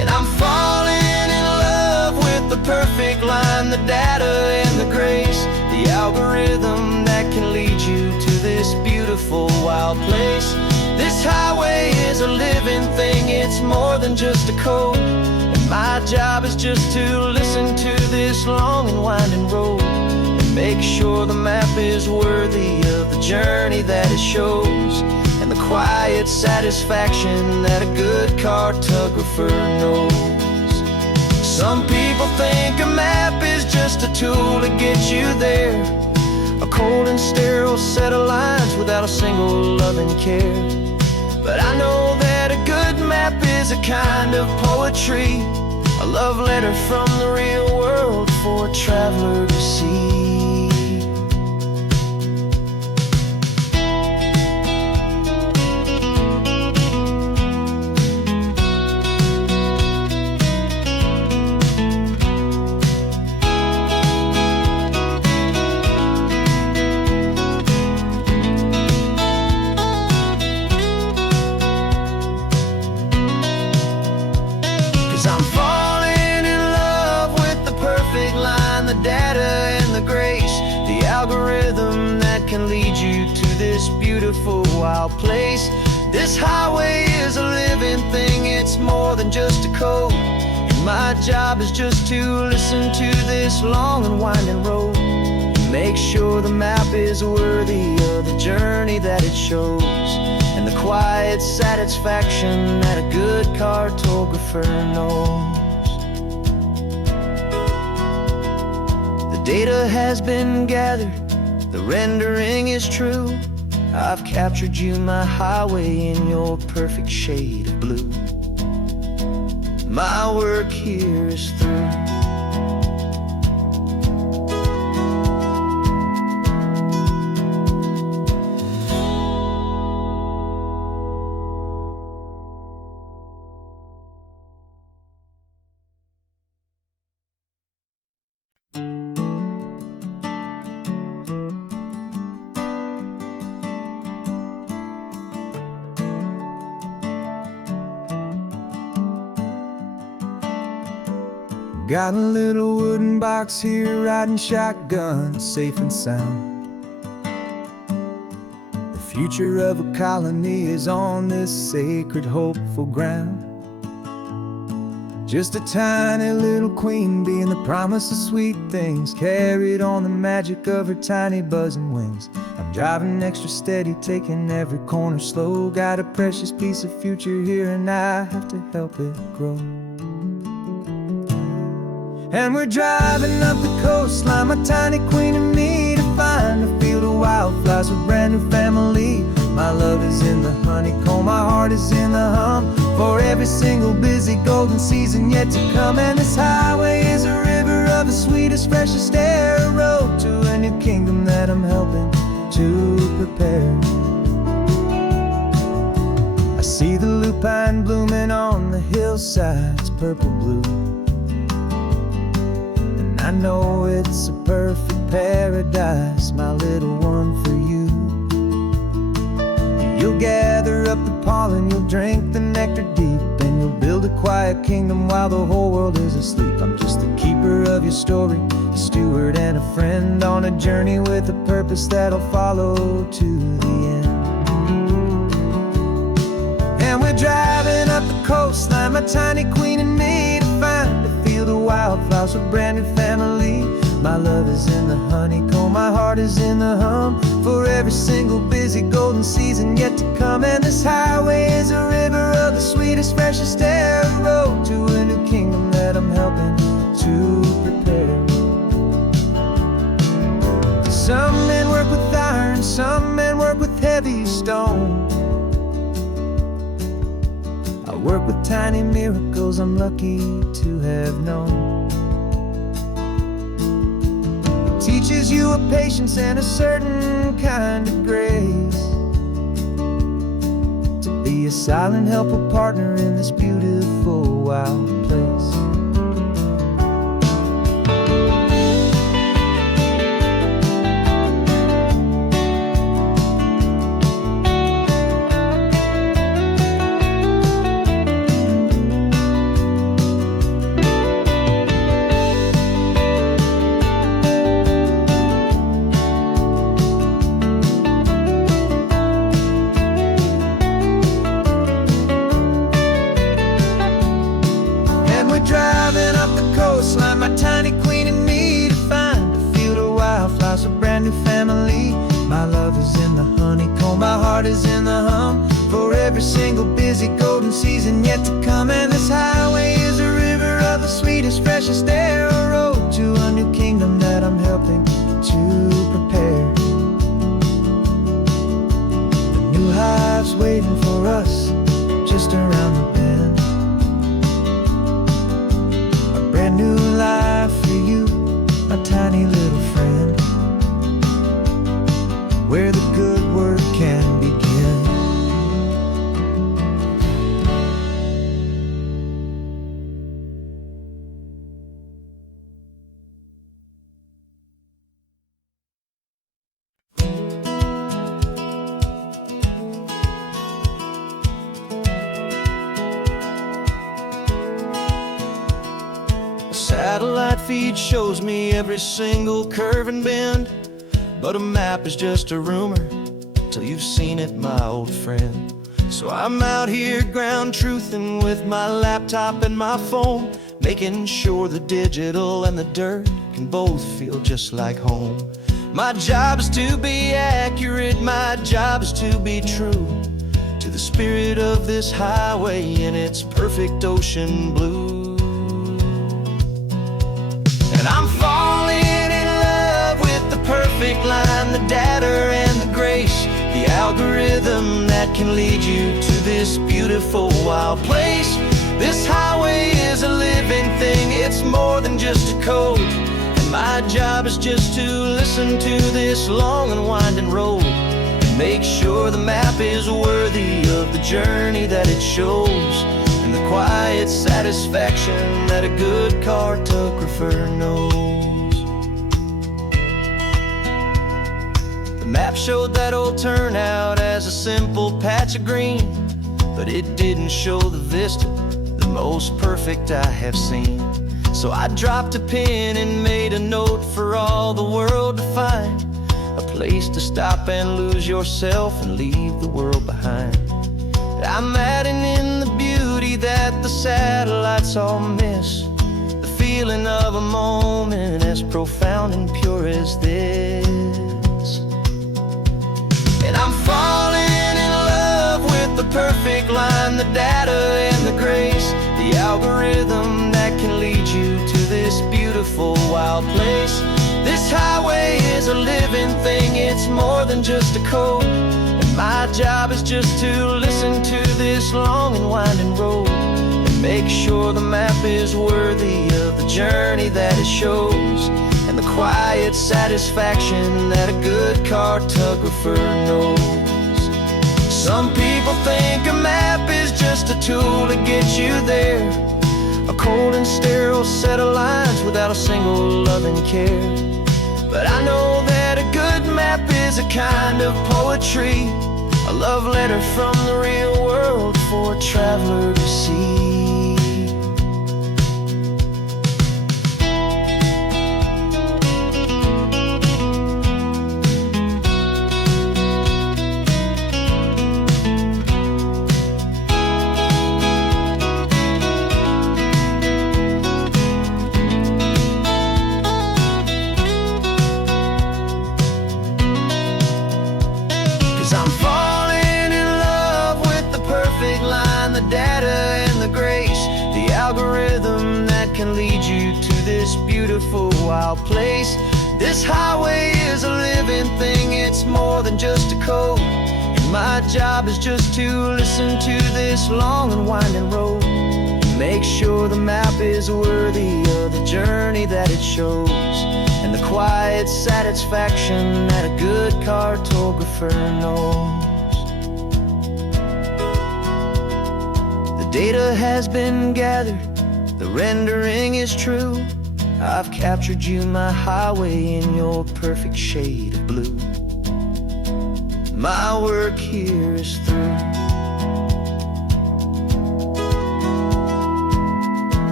And I'm falling in love with the perfect line, the data and the grace, the algorithm that can lead you to this beautiful wild place. This highway is a living thing, it's more than just a code, and my job is just to listen to this long and winding road and make sure the map is worthy of the journey that it shows, and the quiet satisfaction that a good cartographer knows. Some people think a map is just a tool to get you there, a cold and sterile set of lines without a single loving care. But I know that a good map is a kind of poetry, a love letter from the real world for a traveler to see. 'Cause I'm falling in love with the perfect line, the data and the grace, the algorithm that can lead you to this beautiful wild place. This highway is a living thing, it's more than just a code, and my job is just to listen to this long and winding road and make sure the map is worthy of the journey that it shows, and the quiet satisfaction that a good cartographer knows. The data has been gathered, the rendering is true. I've captured you, my highway, in your perfect shade of blue. My work here is through. Got a little wooden box here, riding shotgun, safe and sound. The future of a colony is on this sacred, hopeful ground. Just a tiny little queen bee and the promise of sweet things, carried on the magic of her tiny buzzing wings. I'm driving extra steady, taking every corner slow. Got a precious piece of future here and I have to help it grow. And we're driving up the coastline, my tiny queen and me, to find a field of wildflowers with brand new family. My love is in the honeycomb, my heart is in the hum, for every single busy golden season yet to come. And this highway is a river of the sweetest, freshest air, a road to a new kingdom that I'm helping to prepare. I see the lupine blooming on the hillsides, purple blue. I know it's a perfect paradise, my little one, for you. You'll gather up the pollen, you'll drink the nectar deep, and you'll build a quiet kingdom while the whole world is asleep. I'm just the keeper of your story, a steward and a friend, on a journey with a purpose that'll follow to the end. And we're driving up the coastline, my tiny queen and me, to find a field of wildflowers with brand new family. My love is in the honeycomb, my heart is in the hum, for every single busy golden season yet to come. And this highway is a river of the sweetest, freshest air, a road to a new kingdom that I'm helping to prepare. Some men work with iron, some men work with heavy stone. I work with tiny miracles I'm lucky to have known. teaches you a patience and a certain kind of grace, to be a silent helper partner in this beautiful wild place. Driving up the coastline, my tiny queen and me, to find a field of wildflowers, a brand new family. My love is in the honeycomb, my heart is in the hum, for every single busy golden season yet to come. And this highway is a river of the sweetest, freshest air, a road to a new kingdom that I'm helping to prepare. The new hive's waiting for us just around the bend. Brand new life for you, my tiny little friend, where the good work can begin. Satellite feed shows me every single curve and bend, but a map is just a rumor till you've seen it, my old friend. So I'm out here ground truthing with my laptop and my phone, making sure the digital and the dirt can both feel just like home. My job is to be accurate, my job is to be true to the spirit of this highway in its perfect ocean blue. And I'm falling in love with the perfect line, the data and the grace, the algorithm that can lead you to this beautiful wild place. This highway is a living thing, it's more than just a code. And my job is just to listen to this long and winding road, and make sure the map is worthy of the journey that it shows, and the quiet satisfaction that a good cartographer knows. The map showed that old turnout as a simple patch of green, but it didn't show the vista, the most perfect I have seen. So I dropped a pin and made a note for all the world to find, a place to stop and lose yourself and leave the world behind. I'm adding in the beauty that the satellites all miss, the feeling of a moment as profound and pure as this. And I'm falling in love with the perfect line, the data and the grace, the algorithm that can lead you to this beautiful wild place. This highway is a living thing, it's more than just a code. My job is just to listen to this long and winding road, and make sure the map is worthy of the journey that it shows, and the quiet satisfaction that a good cartographer knows. Some people think a map is just a tool to get you there, a cold and sterile set of lines without a single loving care. But I know that a good map is a kind of poetry, a love letter from the real world for a traveler to see. 'Cause I'm falling in love with the perfect line, the data and the grace, the algorithm that can lead you to this beautiful wild place. This highway is a living thing, it's more than just a code. And my job is just to listen to this long and winding road, and make sure the map is worthy of the journey that it shows, and the quiet satisfaction that a good cartographer knows. The data has been gathered, the rendering is true. I've captured you, my highway, in your perfect shade of blue. My work here is through.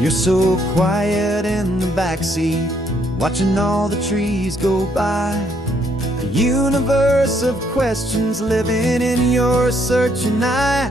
You're so quiet in the backseat, watching all the trees go by. A universe of questions living in your searching eye.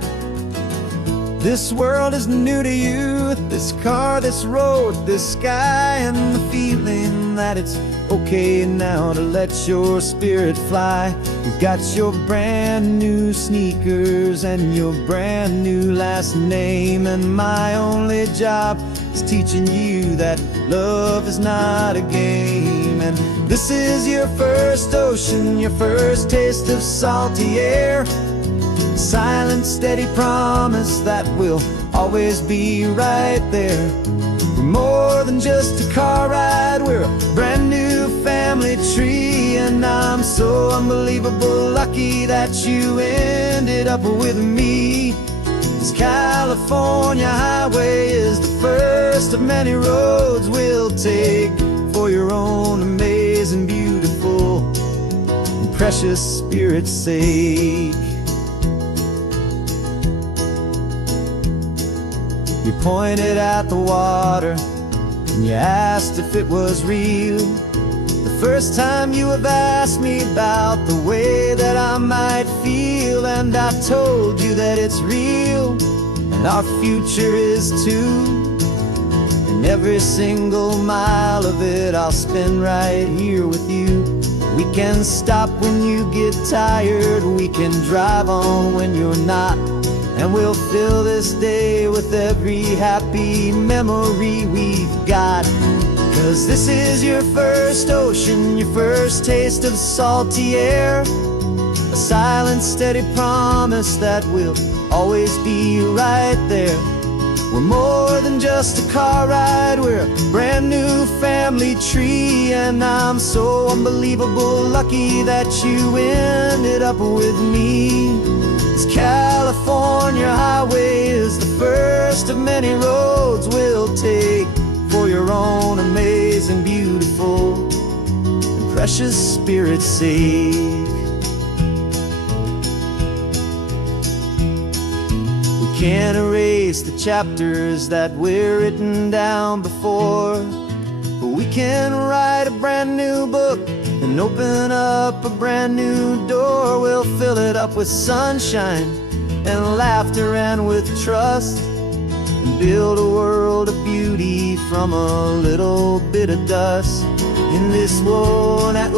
This world is new to you, this car, this road, this sky, and the feeling that it's okay now to let your spirit fly. You've got your brand new sneakers and your brand new last name, and my only job is teaching you that love is not a game. And this is your first ocean, your first taste of salty air. Silent, steady promise that we'll always be right there. We're more than just a car ride, we're a brand new family tree. And I'm so unbelievable lucky that you ended up with me. This California highway is the first of many roads we'll take for your own amazing, beautiful, and precious spirit's sake. You pointed at the water and you asked if it was real. The first time you have asked me about the way that I might feel, and I told you that it's real and our future is too. And every single mile of it I'll spend right here with you. We can stop when you get tired, we can drive on when you're not, and we'll fill this day with every happy memory we've got. 'Cause this is your first ocean, your first taste of salty air. A silent, steady promise that we'll always be right there. We're more than just a car ride, we're a brand new family tree. And I'm so unbelievable lucky that you ended up with me. This California highway is the first of many roads we'll take for your own amazing, beautiful, and precious spirit's sake. We can't erase the chapters that were written down before, but we can write a brand new book and open up a brand new door. We'll fill it up with sunshine and laughter and with trust, and build a world of beauty from a little bit of dust. In this world that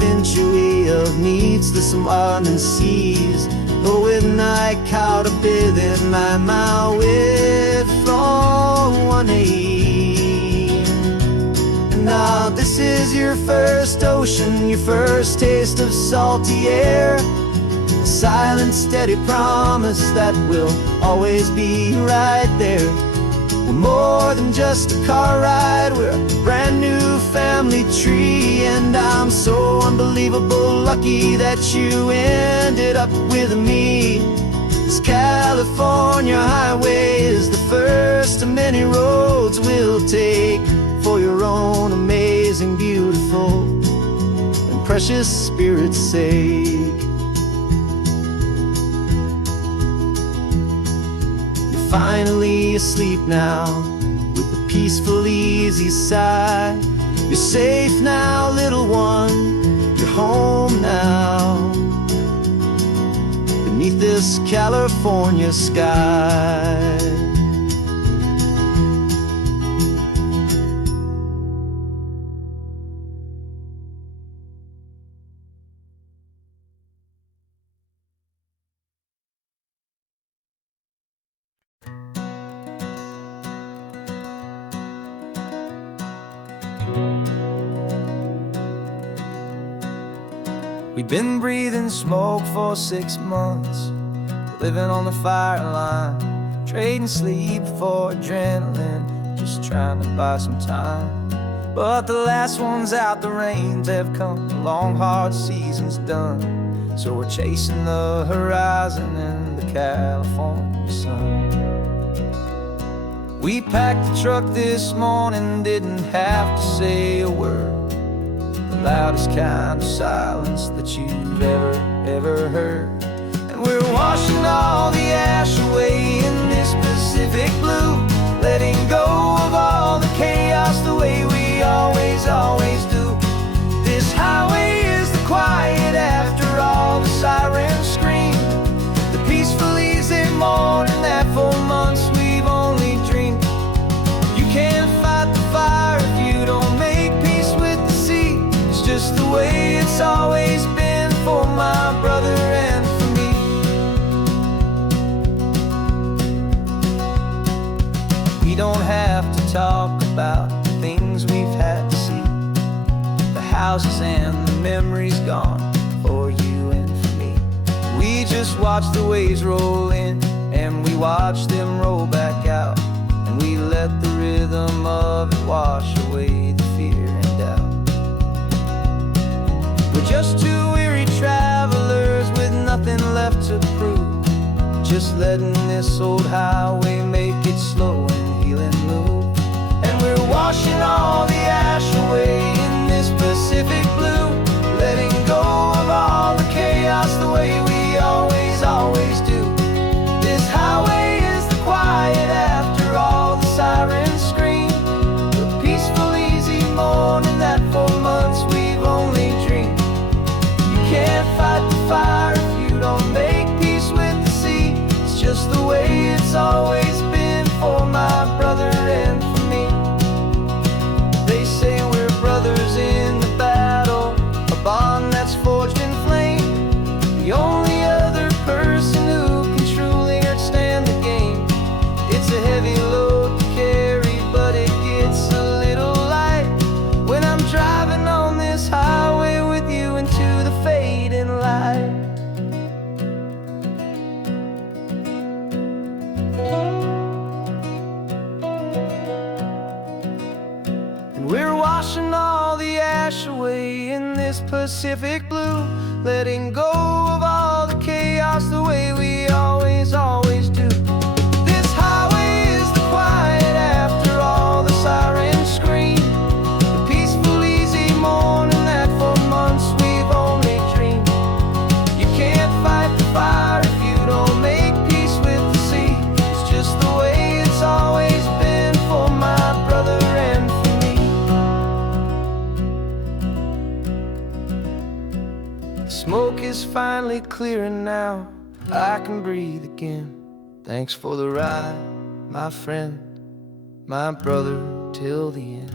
finchuí of needs the summer seas, but with night caught a bit in my way from one aim. And now this is your first ocean, your first taste of salty air. A silent, steady promise that we'll always be right there. We're more than just a car ride, we're a brand new family tree. And I'm so unbelievable lucky that you ended up with me. This California highway is the first of many roads we'll take for your own amazing, beautiful, and precious spirit's sake. Finally asleep now, with a peaceful, easy sigh. You're safe now, little one, you're home now, beneath this California sky. We've been breathing smoke for 6 months, living on the fire line, trading sleep for adrenaline, just trying to buy some time. But the last one's out, the rains have come, the long hard season's done. So we're chasing the horizon in the California sun. We packed the truck this morning, didn't have to say a word. The loudest kind of silence that you've ever heard. And we're washing all the ash away in this Pacific blue, letting go of all the chaos the way we always do. This highway is the quiet after all the sirens scream, the peaceful easy morning that for months we've only dreamed. You can't fight the fire if you don't make peace with the sea. It's just the way it's always been for my brother and for me. We don't have to talk about the things we've had to see, the houses and the memories gone for you and for me. We just watch the waves roll in and we watch them roll back out, and we let the rhythm of it wash away the fear and doubt. We're just two weary travelers with nothing left to prove, just letting this old highway make it slow and healing move. And we're washing all the ash away in this Pacific blue, letting go of all the chaos the way we always do. This highway is the quiet after all the sirens scream, the peaceful easy morning that for months we've only dreamed. You can't fight the fire if you don't make peace with the sea. It's just the way it's always been for my brother and for me. They say we're brothers in the battle, a bond that's forged in flame. The only other person who can truly understand the game. It's a heavy load to carry, but it gets a little light when I'm driving on this highway with you into the fading light. We're washing all the ash away in this Pacific blue, letting go of all the chaos the way we always do. This highway is the quiet after all the sirens scream, the peaceful easy morning that for months we've only dreamed. You can't fight the fire if you don't make peace with the sea. It's just the way it's always been for my brother and for me. Smoke is finally clearing now, I can breathe again. Thanks for the ride, my friend, my brother, till the end.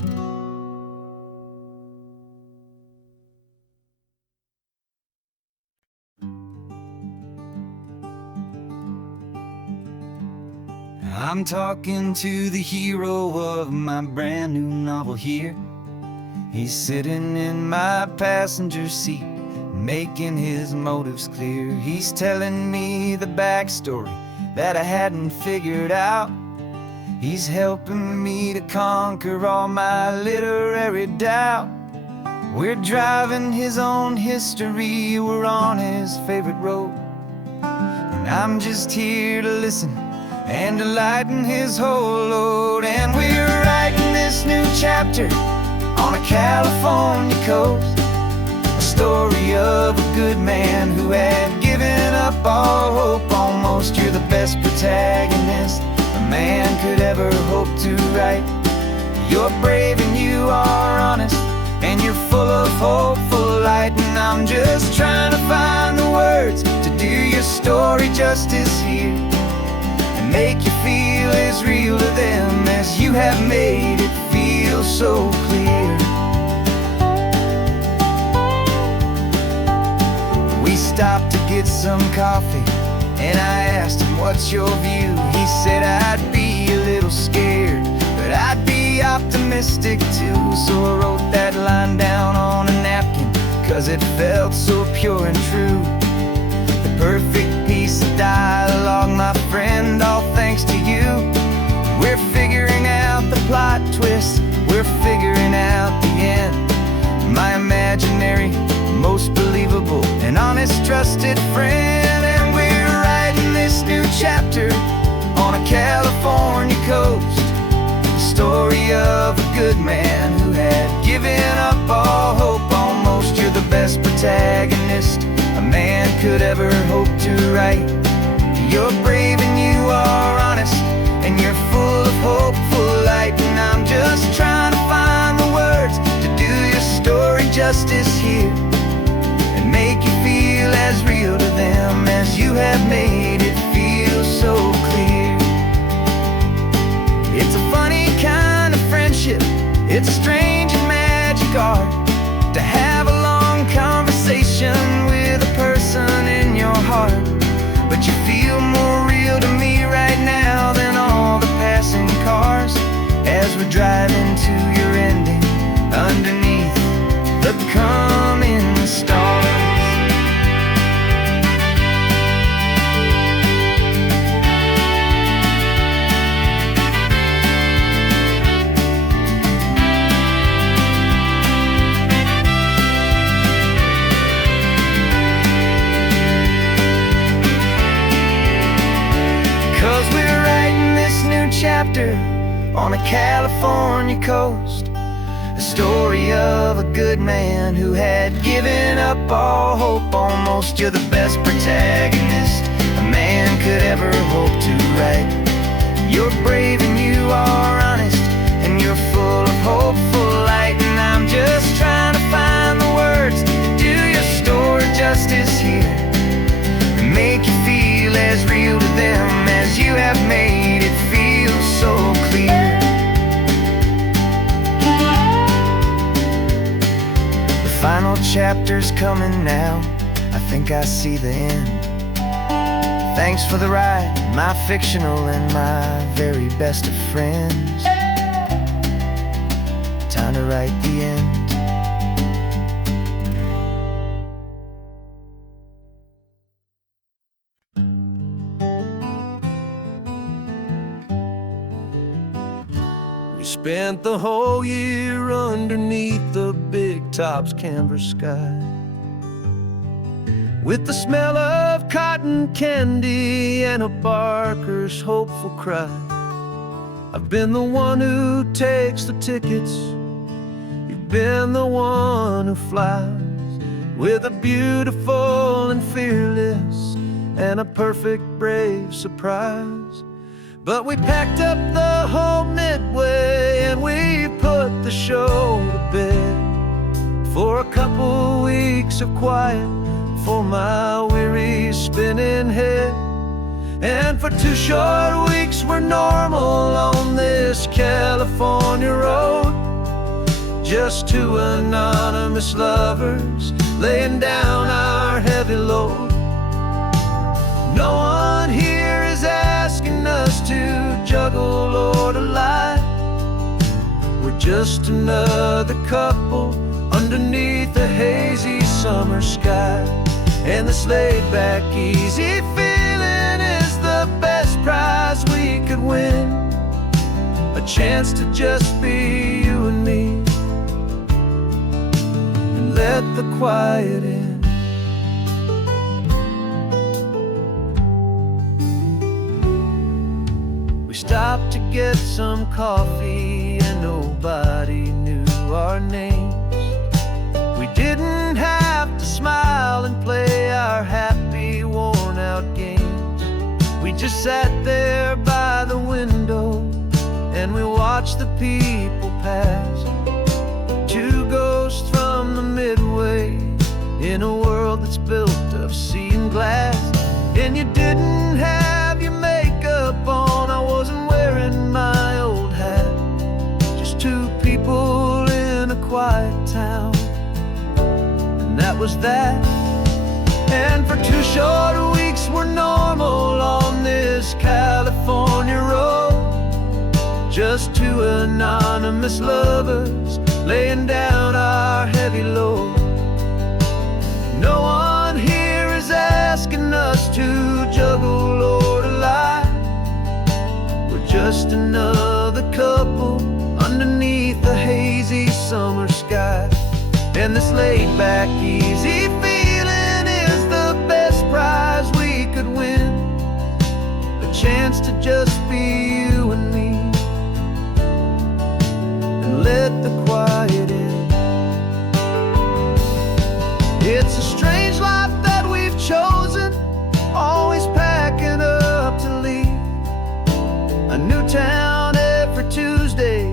I'm talking to the hero of my brand new novel here. He's sitting in my passenger seat, making his motives clear. He's telling me the backstory that I hadn't figured out. He's helping me to conquer all my literary doubt. We're driving his own history, we're on his favorite road, and I'm just here to listen and to lighten his whole load. And we're writing this new chapter on a California coast, a story of a good man who had given up all hope almost. You're the best protagonist a man could ever hope to write. You're brave and you are honest, and you're full of hopeful light. And I'm just trying to find the words to do your story justice here, and make you feel as real to them as you have made it feel so clear. We stopped to get some coffee, and I asked him, what's your view? He said, I'd be a little scared, but I'd be optimistic too. So I wrote that line down on a napkin, 'cause it felt so pure and true. The perfect piece of dialogue, my friend, all thanks to you. We're figuring out the plot twist, we're figuring out the end. My imaginary, most believable and honest trusted friend. And we're writing this new chapter on a California coast, the story of a good man who had given up all hope almost. You're the best protagonist a man could ever hope to write. You're brave and you are honest, and you're full of hopeful light. And I'm just trying to find the words to do your story justice here, and make you feel as real to them as you have made it feel so clear. It's a funny kind of friendship, it's a strange and magic art to have a long conversation with a person in your heart. But you feel more real to me right now than all the passing cars, as we're driving to your ending underneath the coming stars. 'Cause we're writing this new chapter on a California coast, a story of a good man who had given up all hope almost. You're the best protagonist a man could ever hope to write. You're brave and you are honest, and you're full of hopeful light. And I'm just trying to find the words to do your story justice here, and make you feel as real to them as you have made it feel so clear. The final chapter's coming now, I think I see the end. Thanks for the ride, my fictional and my very best of friends. Time to write the end. We spent the whole year underneath the big top's canvas sky, with the smell of cotton candy and a barker's hopeful cry. I've been the one who takes the tickets, you've been the one who flies, with a beautiful and fearless and a perfect brave surprise. But we packed up the whole midway and we put the show to bed, for a couple weeks of quiet for my weary spinning head. And for 2 short weeks we're normal on this California road, just 2 anonymous lovers laying down our heavy load. No one here is asking us to juggle or to lie. We're just another couple underneath a hazy summer sky. And this laid-back, easy feeling is the best prize we could win, a chance to just be you and me, and let the quiet in. We stopped to get some coffee and nobody knew our names. We didn't have to smile and play our happy, worn-out games. We just sat there by the window and we watched the people pass, 2 ghosts from the midway in a world that's built of sea and glass. And you didn't have your makeup on, I wasn't wearing my old hat, just 2 people in a quiet town, that was that. And for 2 short weeks we're normal on this California road, just 2 anonymous lovers laying down our heavy load. just another couple underneath the hazy summer sky. And this laid-back, easy feeling is the best prize we could win. A chance to just be you and me, and let the quiet in. It's a strange life that we've chosen, always packing up to leave. A new town every Tuesday,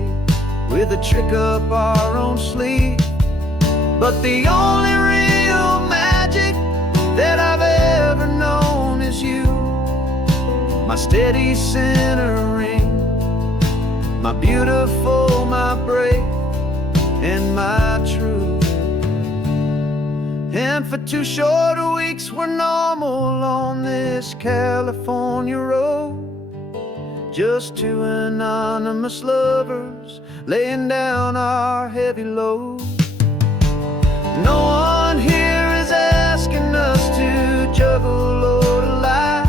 with a trick up our own sleeve. But the only real magic that I've ever known is you, my steady centering, my beautiful, my brave, and my true. And for 2 short weeks we're normal on this California road, just 2 anonymous lovers laying down our heavy load. No one here is asking us to juggle or to lie.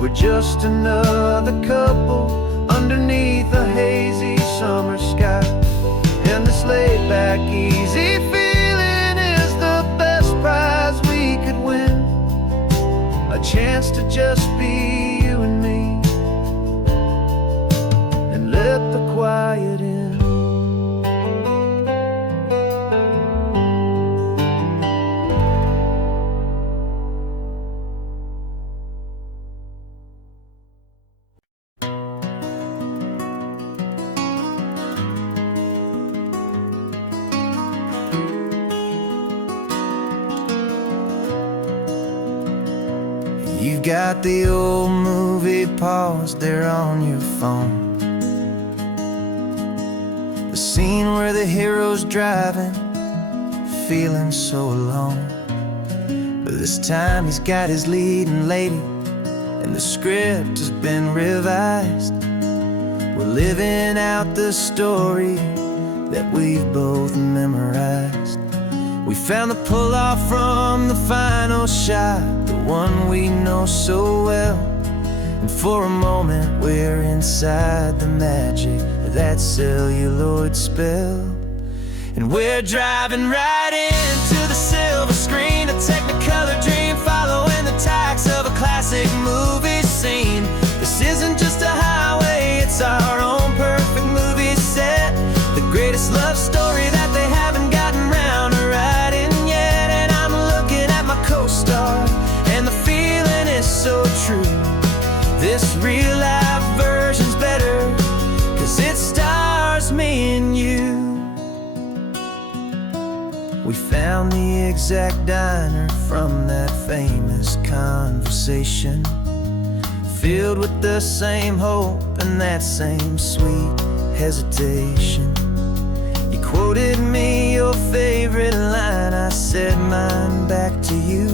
We're just another couple underneath a hazy summer sky. And this laid-back, easy feeling is the best prize we could win. A chance to just be you and me, and let the quiet in. You've got the old movie paused there on your phone, the scene where the hero's driving, feeling so alone. But this time he's got his leading lady, and the script has been revised. We're living out the story that we've both memorized. We found the pull-off from the final shot, the one we know so well. And for a moment we're inside the magic of that celluloid spell. And we're driving right into the silver screen, a technicolor dream, following the tacks of a classic movie scene. This isn't just a highway, it's our own perfect movie set, the greatest love story that they haven't gotten round to writing yet. And I'm looking at my co-star, and the feeling is so true. This real life version's better, 'cause it stars me and you. We found the exact diner from that famous conversation, filled with the same hope and that same sweet hesitation. You quoted me your favorite line, I said mine back to you.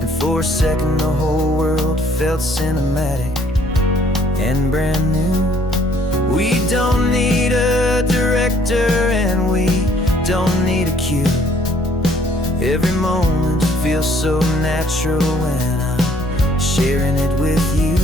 And for a second the whole world felt cinematic and brand new. We don't need a director and we don't need a cue. Every moment feels so natural when I'm sharing it with you.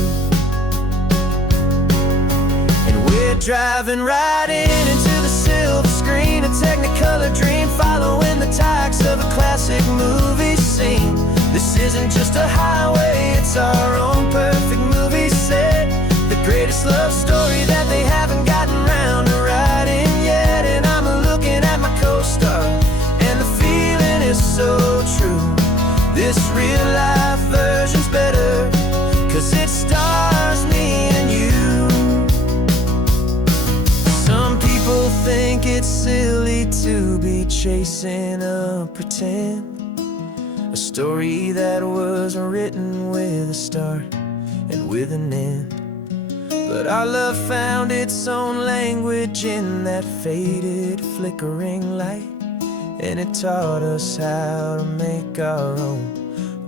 And we're driving right into the silver screen, a technicolor dream, following the tacks of a classic movie scene. This isn't just a highway, it's our own perfect movie set, the greatest love story that they haven't gotten round to writing yet. And I'm looking at my co-star, and the feeling is so true. This real life version's better, 'cause it stars me and you. Some people think it's silly to be chasing a pretend, a story that was written with a start and with an end. But our love found its own language in that faded, flickering light, and it taught us how to make our own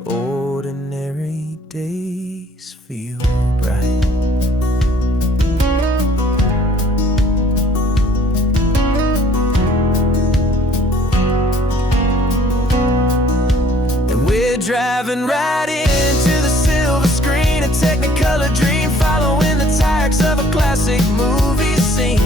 ordinary days feel bright. And we're driving right into the silver screen, a technicolor dream, following the tire perfect movie scene.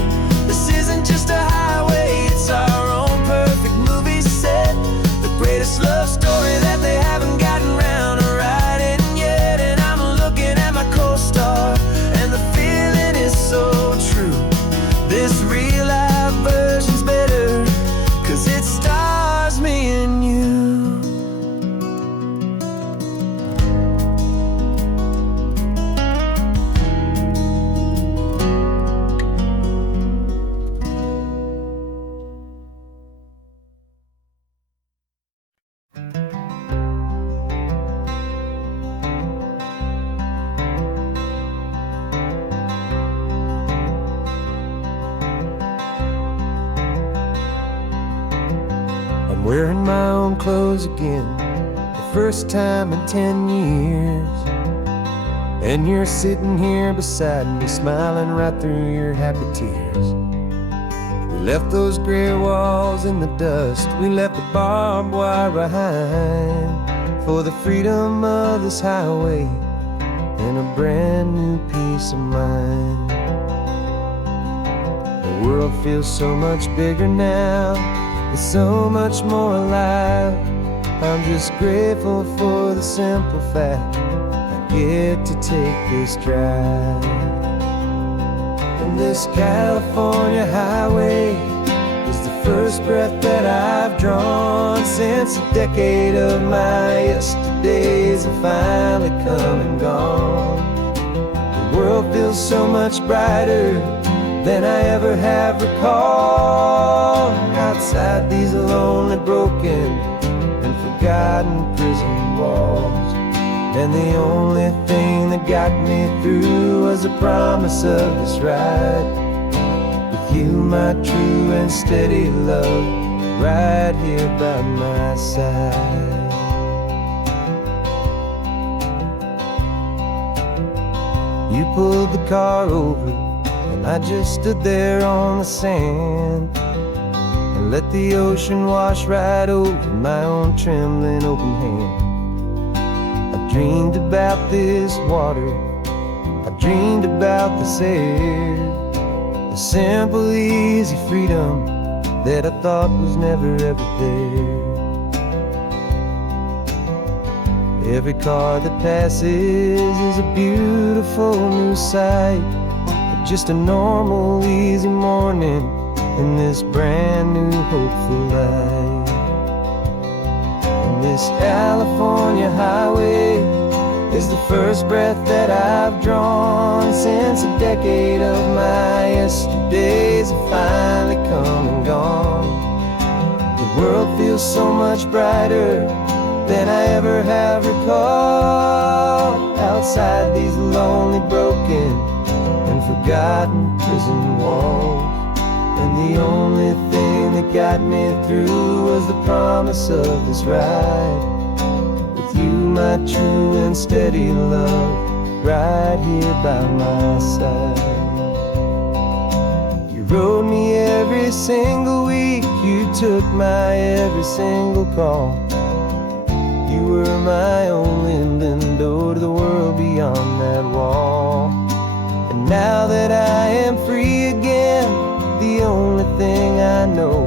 This isn't just a highway, it's our own perfect movie set. The greatest love story that they haven't gotten round to writing yet. And I'm looking at my co-star, and the feeling is so true. This real life version's better, 'cause it stars me and you. I'm wearing my own clothes again, the first time in 10 years. And you're sitting here beside me, smiling right through your happy tears. We left those gray walls in the dust, we left the barbed wire behind, for the freedom of this highway and a brand new peace of mind. The world feels so much bigger now, it's so much more alive. I'm just grateful for the simple fact I get to take this drive. And this California highway is the first breath that I've drawn since a decade of my yesterdays have finally come and gone. The world feels so much brighter than I ever have recalled. Outside these lonely, broken, and forgotten prison walls. And the only thing that got me through was the promise of this ride. With you, my true and steady love, right here by my side. You pulled the car over, and I just stood there on the sand and let the ocean wash right over my own trembling open hand. I dreamed about this water, I dreamed about this air, the simple, easy freedom that I thought was never ever there. Every car that passes is a beautiful new sight, just a normal, easy morning in this brand new, hopeful life. And this California highway is the first breath that I've drawn since a decade of my yesterdays have finally come and gone. The world feels so much brighter than I ever have recalled. Outside these lonely, broken, and forgotten prison walls. And the only thing that got me through was the promise of this ride. With you, my true and steady love, right here by my side. You rode me every single week, you took my every single call. You were my only window to the world beyond that wall. And now that I am free again, the only thing I know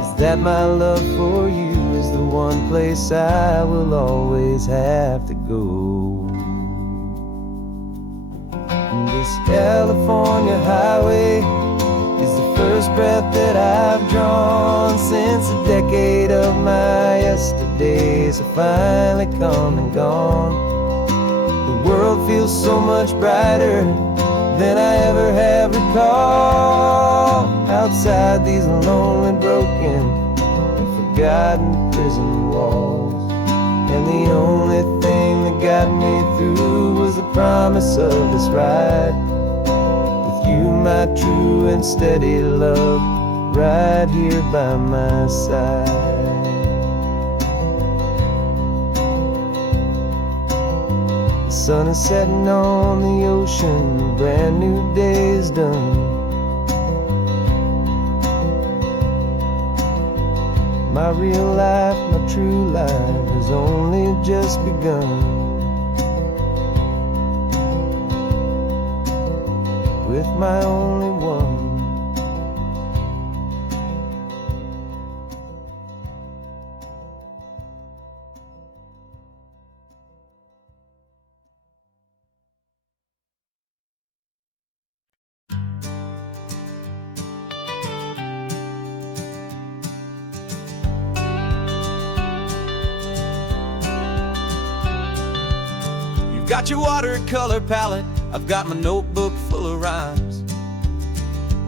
is that my love for you is the one place I will always have to go. And this California highway is the first breath that I've drawn since a decade of my yesterdays have finally come and gone. The world feels so much brighter than I ever have recalled. Outside these lonely, broken, and forgotten prison walls. And the only thing that got me through was the promise of this ride. With you, my true and steady love, right here by my side. The sun is setting on the ocean, a brand new day is done. My real life, my true life has only just begun. with my only one. You've got your watercolor palette, I've got my notebook full of rhymes.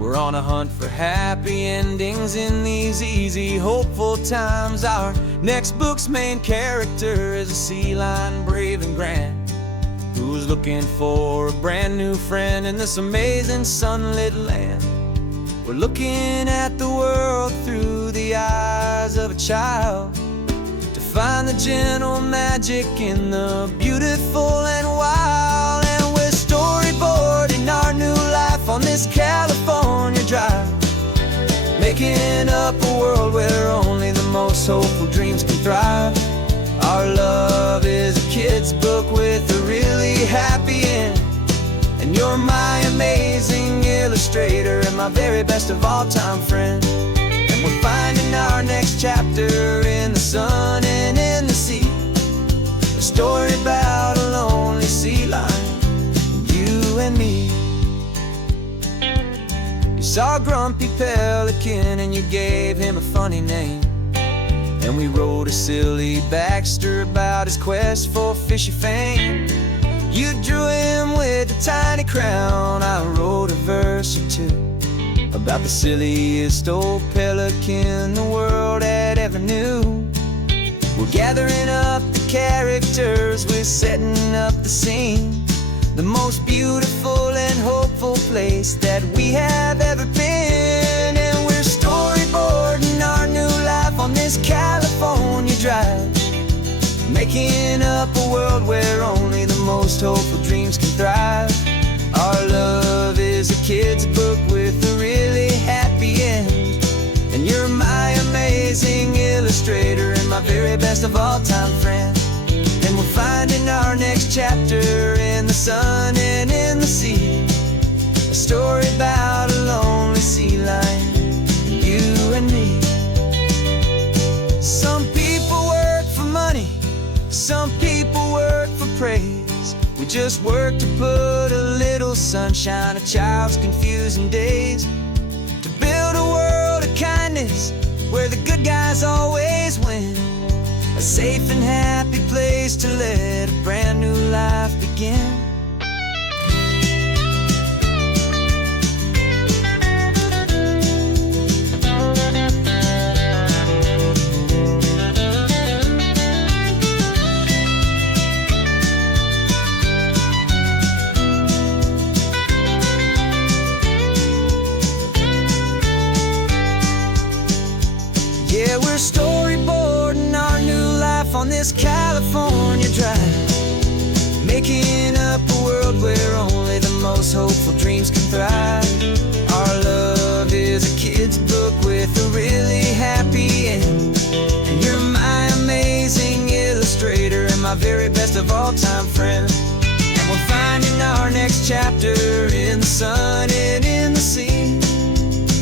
We're on a hunt for happy endings in these easy, hopeful times. Our next book's main character is a sea lion, brave and grand, who's looking for a brand new friend in this amazing sunlit land. We're looking at the world through the eyes of a child, to find the gentle magic in the beautiful and wild. And we're storyboarding our new life on this California drive, making up a world where only the most hopeful dreams can thrive. Our love is a kid's book with a really happy end, and you're my amazing illustrator and my very best of all time friend. And we're finding our next chapter in the sun and in the sea, a story about a lonely sea lion, you and me. You saw a grumpy pelican and you gave him a funny name, and we wrote a silly Baxter about his quest for fishy fame. You drew him with a tiny crown, I wrote a verse or two about the silliest old pelican the world had ever knew. We're gathering up the characters, we're setting up the scene, the most beautiful and hopeful place that we have ever been. And we're storyboarding our new life on this California drive, making up a world where only the most hopeful dreams can thrive. Our love is a kid's book with a really happy end, and you're my amazing illustrator and my very best of all time friend. And we're finding our next chapter in the sun and in the sea, a story about a lonely sea lion, you and me. Some people work for money, some people work for praise. We just work to put a little sunshine in a child's confusing days, to build a world of kindness where the good guys always win, a safe and happy place to let a brand new life begin. Yeah, we're storyboarding our new life on this California drive, making up a world where only the most hopeful dreams can thrive. Our love is a kid's book with a really happy end, and you're my amazing illustrator and my very best of all time friend. And we're finding our next chapter in the sun and in the sea,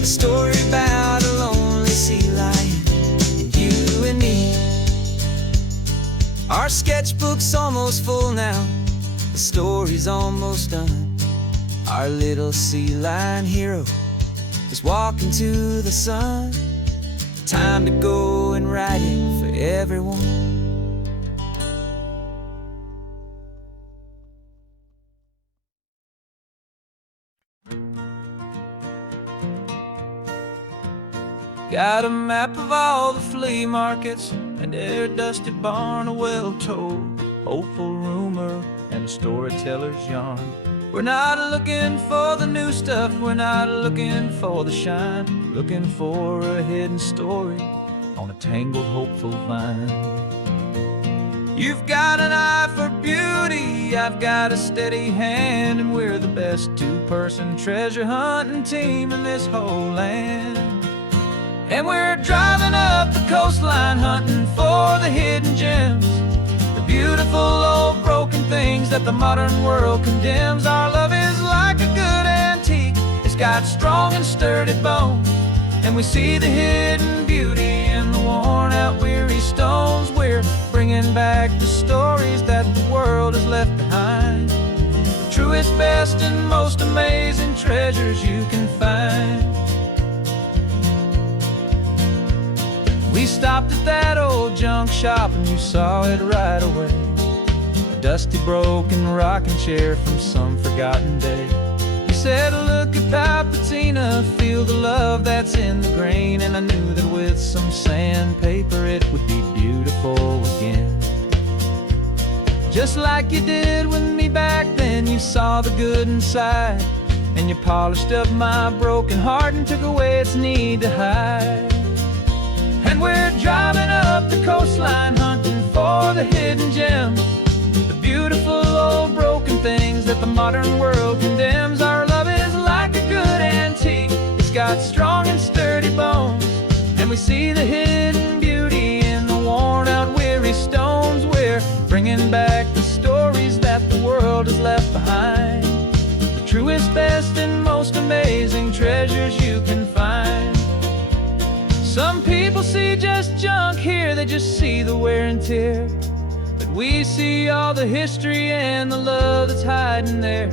a story about a lonely sea lion, you and me. Our sketchbook's almost full now, the story's almost done. Our little sea lion hero is walking to the sun. Time to go and write it for everyone. Got a map of all the flea markets and their dusty barn, a well-told hopeful rumor and a storyteller's yarn. We're not looking for the new stuff, we're not looking for the shine, looking for a hidden story on a tangled hopeful vine. You've got an eye for beauty, I've got a steady hand, and we're the best two-person treasure hunting team in this whole land. And we're driving up the coastline hunting for the hidden gems, the beautiful old broken things that the modern world condemns. Our love is like a good antique It's got strong and sturdy bones, and we see the hidden beauty in the worn-out, weary stones. We're bringing back the stories that the world has left behind, the truest, best, and most amazing treasures you can find. We stopped at that old junk shop and you saw it right away, a dusty, broken rocking chair from some forgotten day. You said, look at that patina, feel the love that's in the grain. And I knew that with some sandpaper it would be beautiful again. Just like you did with me back then, you saw the good inside, and you polished up my broken heart and took away its need to hide. And we're driving up the coastline, hunting for the hidden gems, the beautiful old broken things that the modern world condemns. Our love is like a good antique, it's got strong and sturdy bones, and we see the hidden beauty in the worn-out, weary stones. We're bringing back the stories that the world has left behind, the truest, best, and most amazing treasures you can find. Some people see just junk here, they just see the wear and tear, but we see all the history and the love that's hiding there.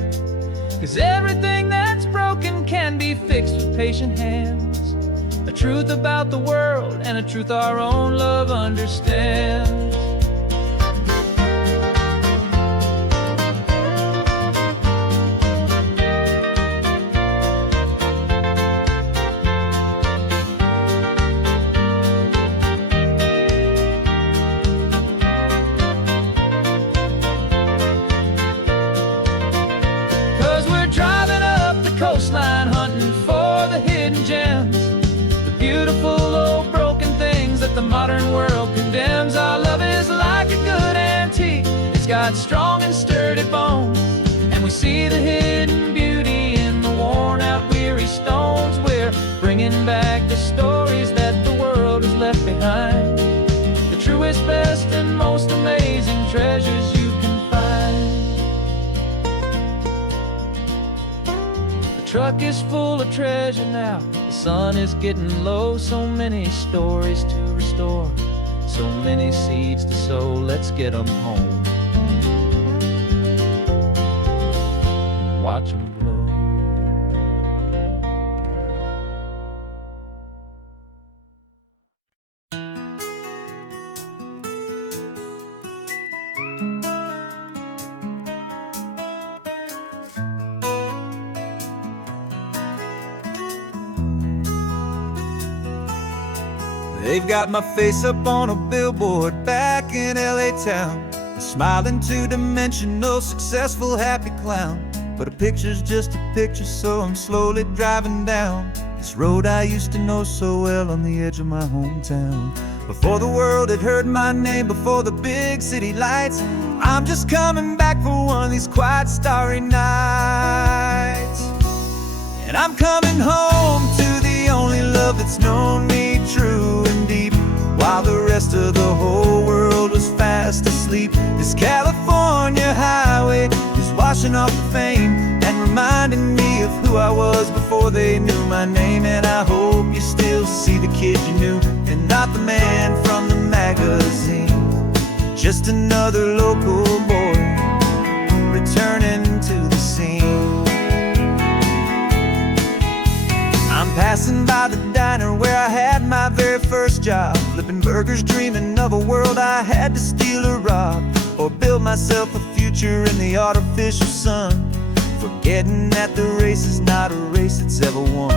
'Cause everything that's broken can be fixed with patient hands, a truth about the world and a truth our own love understands. 'Cause we're driving up the coastline, hunting for the hidden gems, the beautiful old broken things that the modern world condemns. Our love is like a good antique, it's got strong and sturdy bones, and we see the hidden beauty in the worn-out, weary stones. We're bringing back the stories that the world has left behind, the truest, best, and most amazing treasures you can find. The truck is full of treasure now, the sun is getting low. So many stories to restore, so many seeds to sow. Let's get them home, watch them blow. They've got my face up on a billboard back in LA town, a smiling two-dimensional, successful, happy clown. But a picture's just a picture, so I'm slowly driving down this road I used to know so well on the edge of my hometown. Before the world had heard my name, before the big city lights, I'm just coming back for one of these quiet, starry nights. And I'm coming home to the only love that's known me true and deep, while the rest of the whole world was fast asleep. This California highway is washing off the fame and reminding me of who I was before they knew my name. And I hope you still see the kid you knew, and not the man from the magazine, just another local boy returning to the scene. I'm passing by the diner where I had my very first job, flipping burgers, dreaming of a world I had to steal or rob, or build myself a future in the artificial sun, forgetting that the race is not a race that's ever won.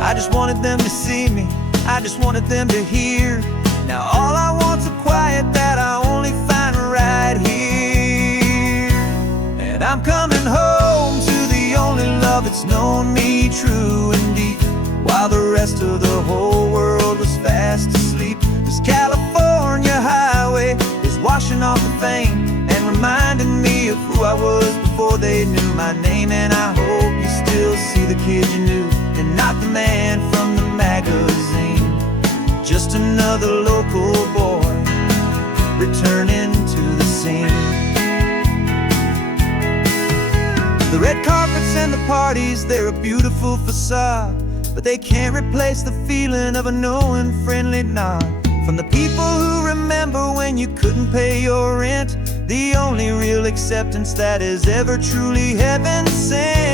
I just wanted them to see me, I just wanted them to hear. Now all I want's a quiet that I only find right here. And I'm coming home to the only love that's known me true and deep, while the rest of the whole world was fast asleep. This California highway is washing off the fame and reminding me of who I was before they knew my name. And I hope you still see the kid you knew, and not the man from the magazine, just another local boy returning to the scene. The red carpets and the the parties, they're a beautiful facade, but they can't replace the feeling of a knowing friendly nod from the people who remember when you couldn't pay your rent. The only real acceptance that is ever truly heaven sent.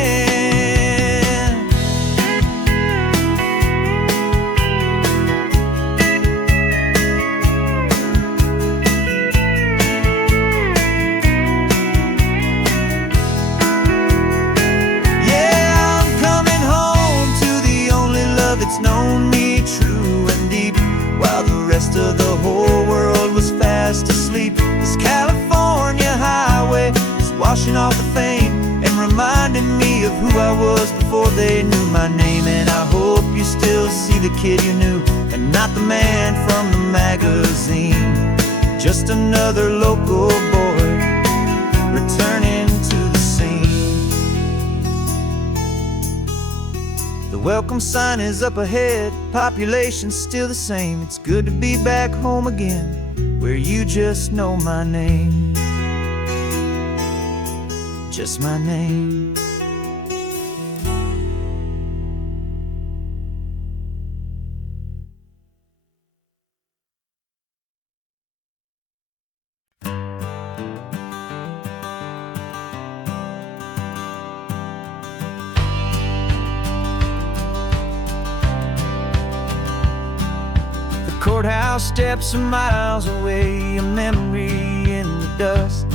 Yeah, I'm coming home to the only love that's known me true and deep, while the rest of the whole world was fast asleep. This California highway is washing off the fame and reminding me of who I was before they knew my name. And I hope you still see the kid you knew and not the man from the magazine. Just another local boy returning to the scene. The welcome sign is up ahead, population's still the same. It's good to be back home again, where you just know my name. Just my name. Courthouse steps are miles away, a memory in the dust.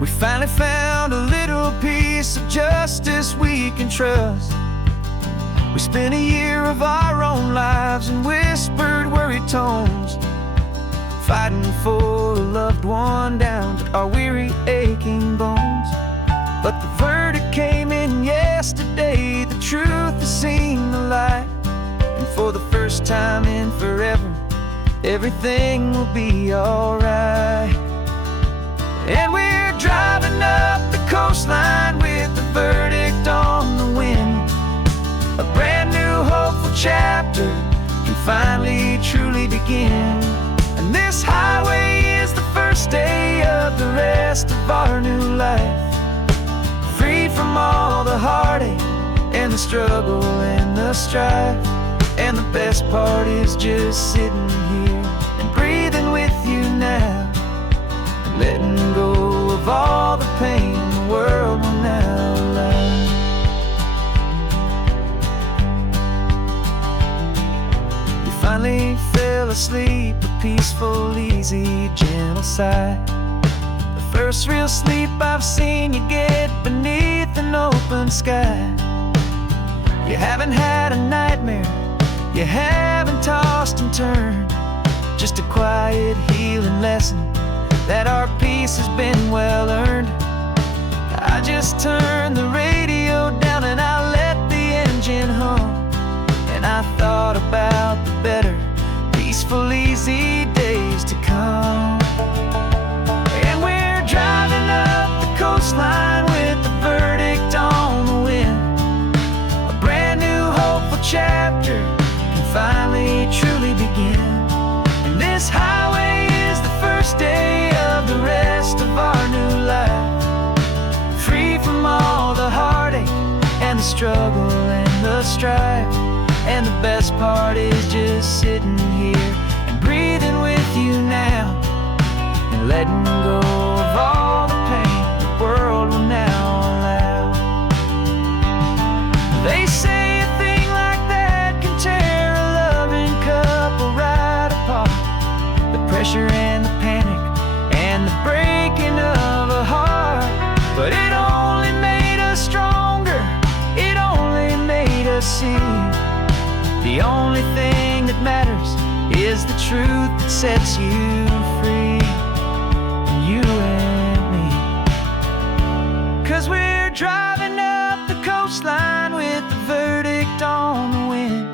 We finally found a little piece of justice we can trust. We spent a year of our own lives in whispered, worried tones, fighting for a loved one down to our weary, aching bones. But the verdict came in yesterday, the truth has seen the light. And for the first time in forever, everything will be alright. And we're driving up the coastline with the verdict on the wind. A brand new hopeful chapter can finally truly begin. And this highway is the first day of the rest of our new life, freed from all the heartache and the struggle and the strife. And the best part is just sitting here and breathing with you now, and letting go of all the pain the world will now allow. You finally fell asleep, a peaceful, easy, gentle sigh. The first real sleep I've seen you get beneath an open sky. You haven't had a nightmare, you haven't tossed and turned, just a quiet healing lesson that our peace has been well earned. I just turned the radio down and I let the engine hum, and I thought about the better, peaceful, easy days to come. And we're driving up the coastline with the verdict on the wind. A brand new hopeful chapter finally truly begin. And this highway is the first day of the rest of our new life, free from all the heartache and the struggle and the strife. And the best part is just sitting here and breathing with you now, and letting go of all the pain the world will now allow. They say a thing like that can tear a loving couple right apart. The pressure and the panic and the breaking of a heart. But it only made us stronger, it only made us see the only thing that matters is the truth that sets you free, you and me. 'Cause we're driving up the coastline with the verdict on the wind.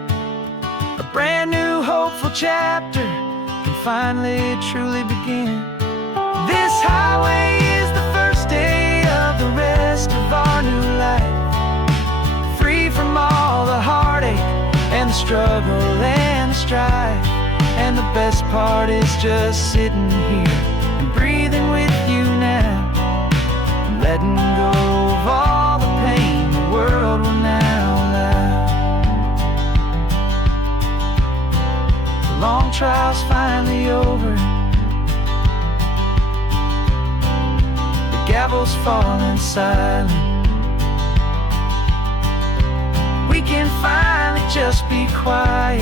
A brand new hopeful chapter can finally truly begin. This highway is the first day of the rest of our new life, free from all the heartache and the struggle and the strife. And the best part is just sitting here and breathing with you now, and letting go of all the pain gavels falling silent. We can finally just be quiet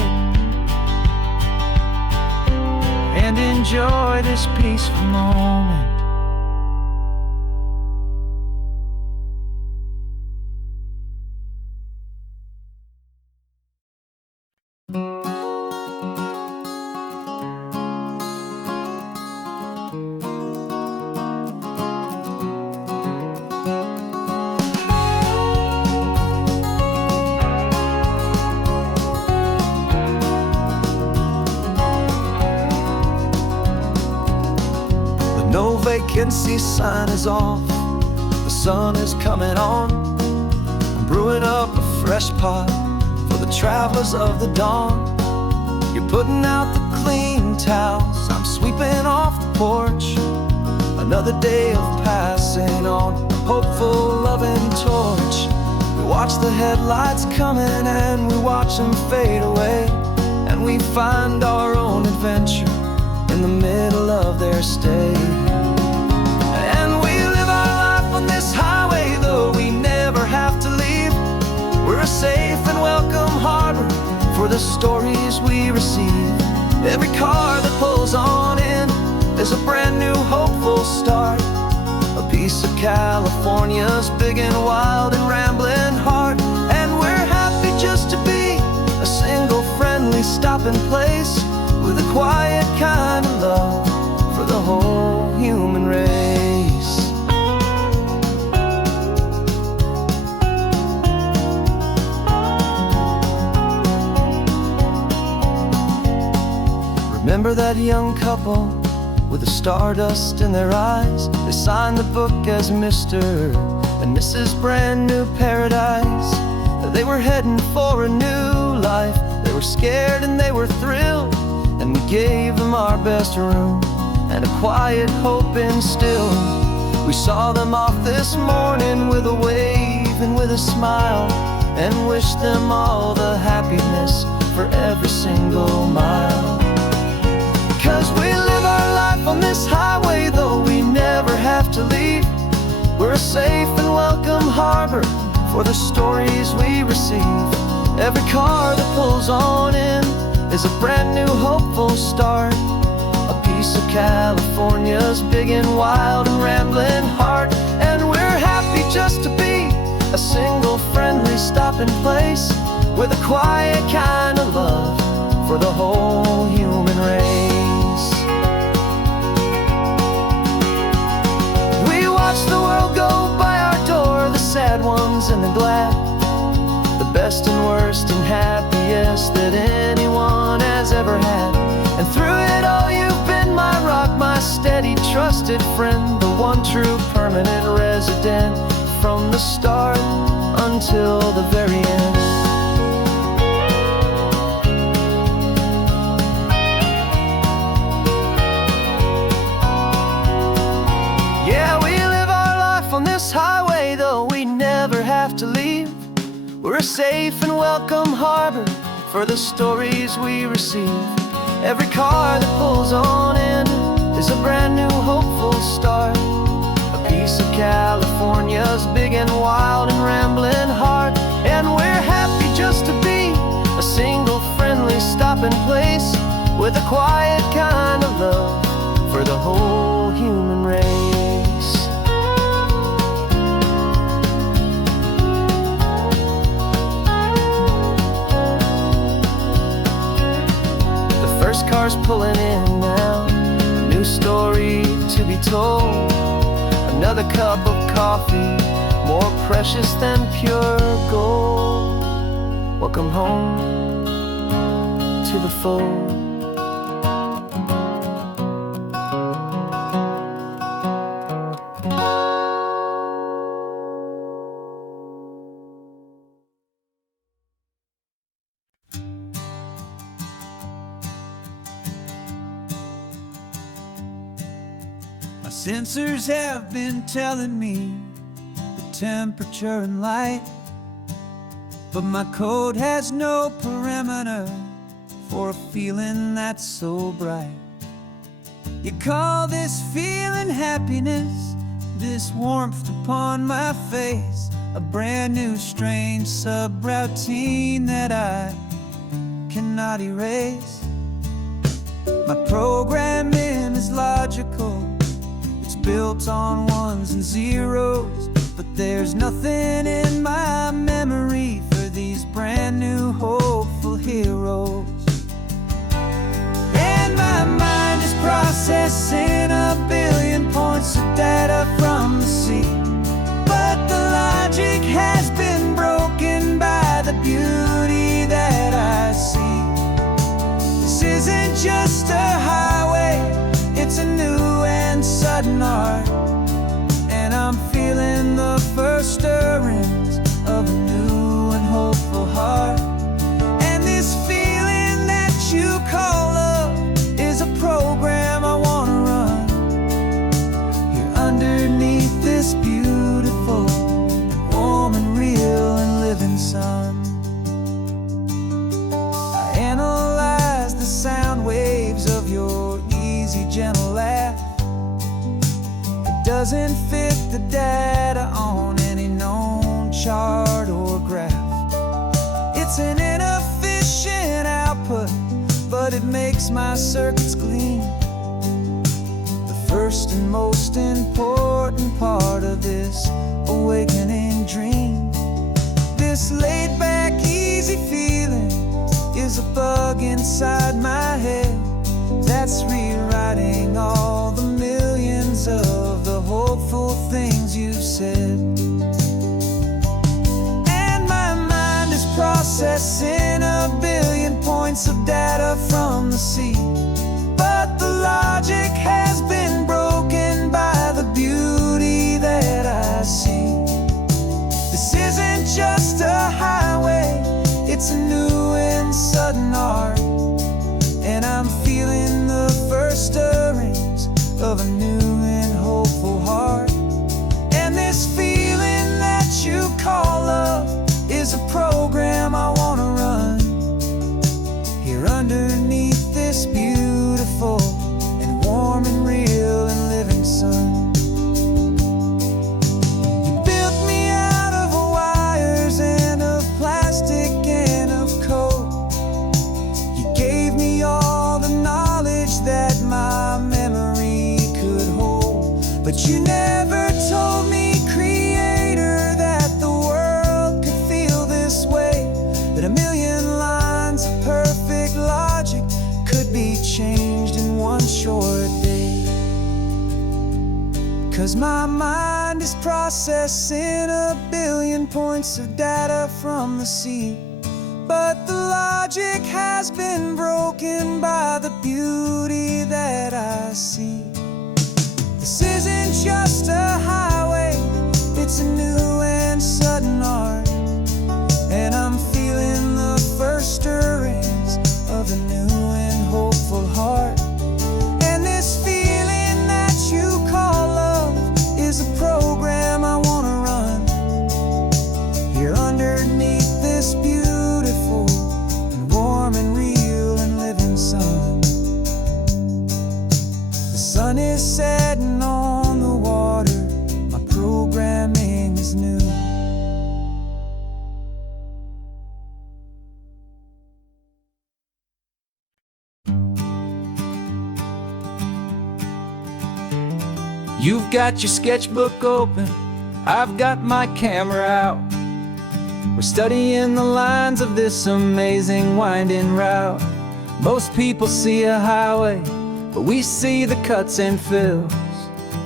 and enjoy this peaceful moment. No vacancy sign is off, the sun is coming on. I'm brewing up a fresh pot for the travelers of the dawn. You're putting out the clean towels, I'm sweeping off the porch. Another day of passing on, a hopeful, loving torch. We watch the headlights coming and we watch them fade away, and we find our own adventure in the middle of their stay. And we live our life on this highway, though we never have to leave. We're a safe and welcome harbor for the stories we receive. Every car that pulls on in is a brand new hopeful start, a piece of California's big and wild and rambling heart. And we're happy just to be a single friendly stopping place, with a quiet kind of love for the whole human race. Remember that young couple with the stardust in their eyes? They signed the book as Mr. and Mrs. Brand New Paradise. They were heading for a new life. They were scared and they were thrilled, and we gave them our best room and a quiet hope instilled. We saw them off this morning with a wave and with a smile, and wished them all the happiness for every single mile. 'Cause we live our life on this highway, though we never have to leave. We're a safe and welcome harbor for the stories we receive. Every car that pulls on in is a brand new hopeful start, a piece of California's big and wild and rambling heart. And we're happy just to be a single friendly stopping place, with a quiet kind of love for the whole human race. We watch the world go by our door, the sad ones and the glad, the best and worst and happiest that anyone has ever had. And through it all you've been my rock, my steady trusted friend, the one true permanent resident, from the start until the very end. Yeah, we live our life on this highway, though we never have to leave. We're a safe and welcome harbor for the stories we receive. Every car that pulls on in is a brand new hopeful start, a piece of California's big and wild and rambling heart. And we're happy just to be a single friendly stopping place, with a quiet kind of love for the whole human race. First car's pulling in now, a new story to be told. Another cup of coffee, more precious than pure gold. Welcome home to the fold. My sensors have been telling me the temperature and light, but my code has no perimeter for a feeling that's so bright. You call this feeling happiness, this warmth upon my face, a brand new strange subroutine that I cannot erase. My programming is logical, it's built on ones and zeros, but there's nothing in my memory for these brand new hopeful heroes. And my mind is processing a billion points of data from the sea, but the logic has been broken by the beauty that I see. This isn't just a highway, it's a new and sudden art, and I'm feeling the first stirrings of a new and hopeful heart. And this feeling that you call love is a program I wanna run here underneath this beautiful, warm and real and living sun. I analyze the sound waves of your easy, gentle laugh. It doesn't fit the data on any known chart or graph. It's an inefficient output, but it makes my circuits clean. The first and most important part of this awakening dream. This laid-back, easy feeling is a bug inside my head that's rewriting all the millions of the hopeful things you've said. And my mind is processing a billion points of data from the sea, but the logic has been broken by the beauty that I see. This isn't just a highway, it's a new and sudden art, and I'm feeling the first stirrings of a new and hopeful heart. And this feeling that you call love is a program I wanna run here underneath this beautiful and warm and real and living sun. You built me out of wires and of plastic and of code. You gave me all the knowledge that my memory could hold, but you never told me, Creator, that the world could feel this way, that a million lines of perfect logic could be changed in one short day. 'Cause my mind is processing a billion points of data from the sea, but the logic has been broken by the beauty that I see. This isn't just a highway, it's a new and sudden art, and I'm feeling the first stirrings of a new and hopeful heart. And this feeling that you call love is a program I wanna run here underneath this beautiful and warm and real and living sun. The sun is setting on the water, my programming is new. You've got your sketchbook open, I've got my camera out. We're studying the lines of this amazing winding route. Most people see a highway, but we see the cuts and fills,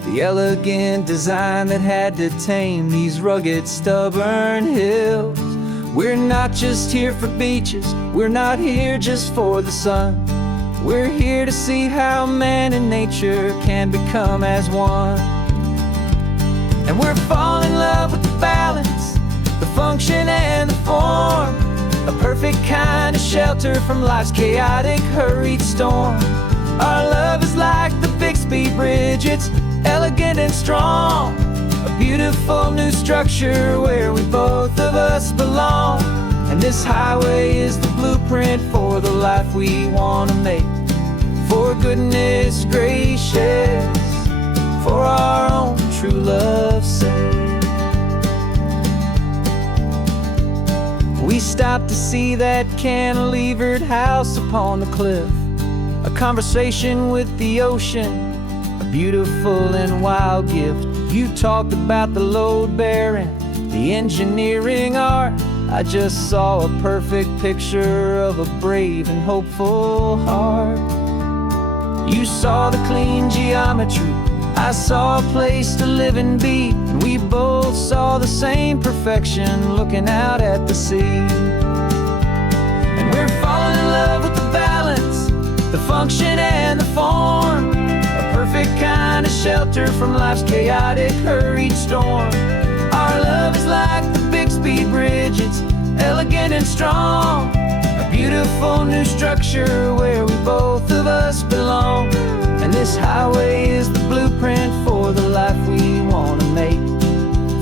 the elegant design that had to tame these rugged, stubborn hills. We're not just here for beaches, we're not here just for the sun. We're here to see how man and nature can become as one. And we're falling in love with the balance, the function and the form, a perfect kind of shelter from life's chaotic, hurried storm. Our love is like the Bixby Bridge, it's elegant and strong, a beautiful new structure where we both of us belong. And this highway is the blueprint for the life we want to make. For goodness gracious, for our own true true love say. We stopped to see that cantilevered house upon the cliff, a conversation with the ocean, a beautiful and wild gift. You talked about the load bearing, the engineering art. I just saw a perfect picture of a brave and hopeful heart. You saw the clean geometry, I saw a place to live and be, and we both saw the same perfection looking out at the sea. And we're falling in love with the balance, the function and the form, a perfect kind of shelter from life's chaotic, hurried storm. Our love is like the Bixby Bridge, it's elegant and strong, a beautiful new structure where we both of us belong. And this highway is the blueprint for the life we want to make,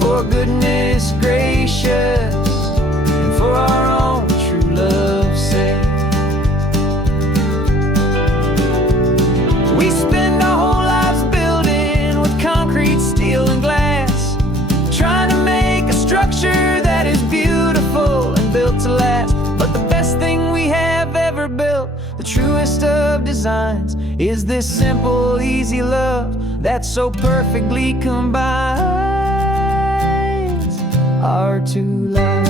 for goodness gracious and for our own true love's sake. We spend our whole lives building with concrete, steel and glass, trying to make a structure that is beautiful and built to last. But the best thing we have ever built, the truest of designs, is this simple, easy love that so perfectly combines our two lives.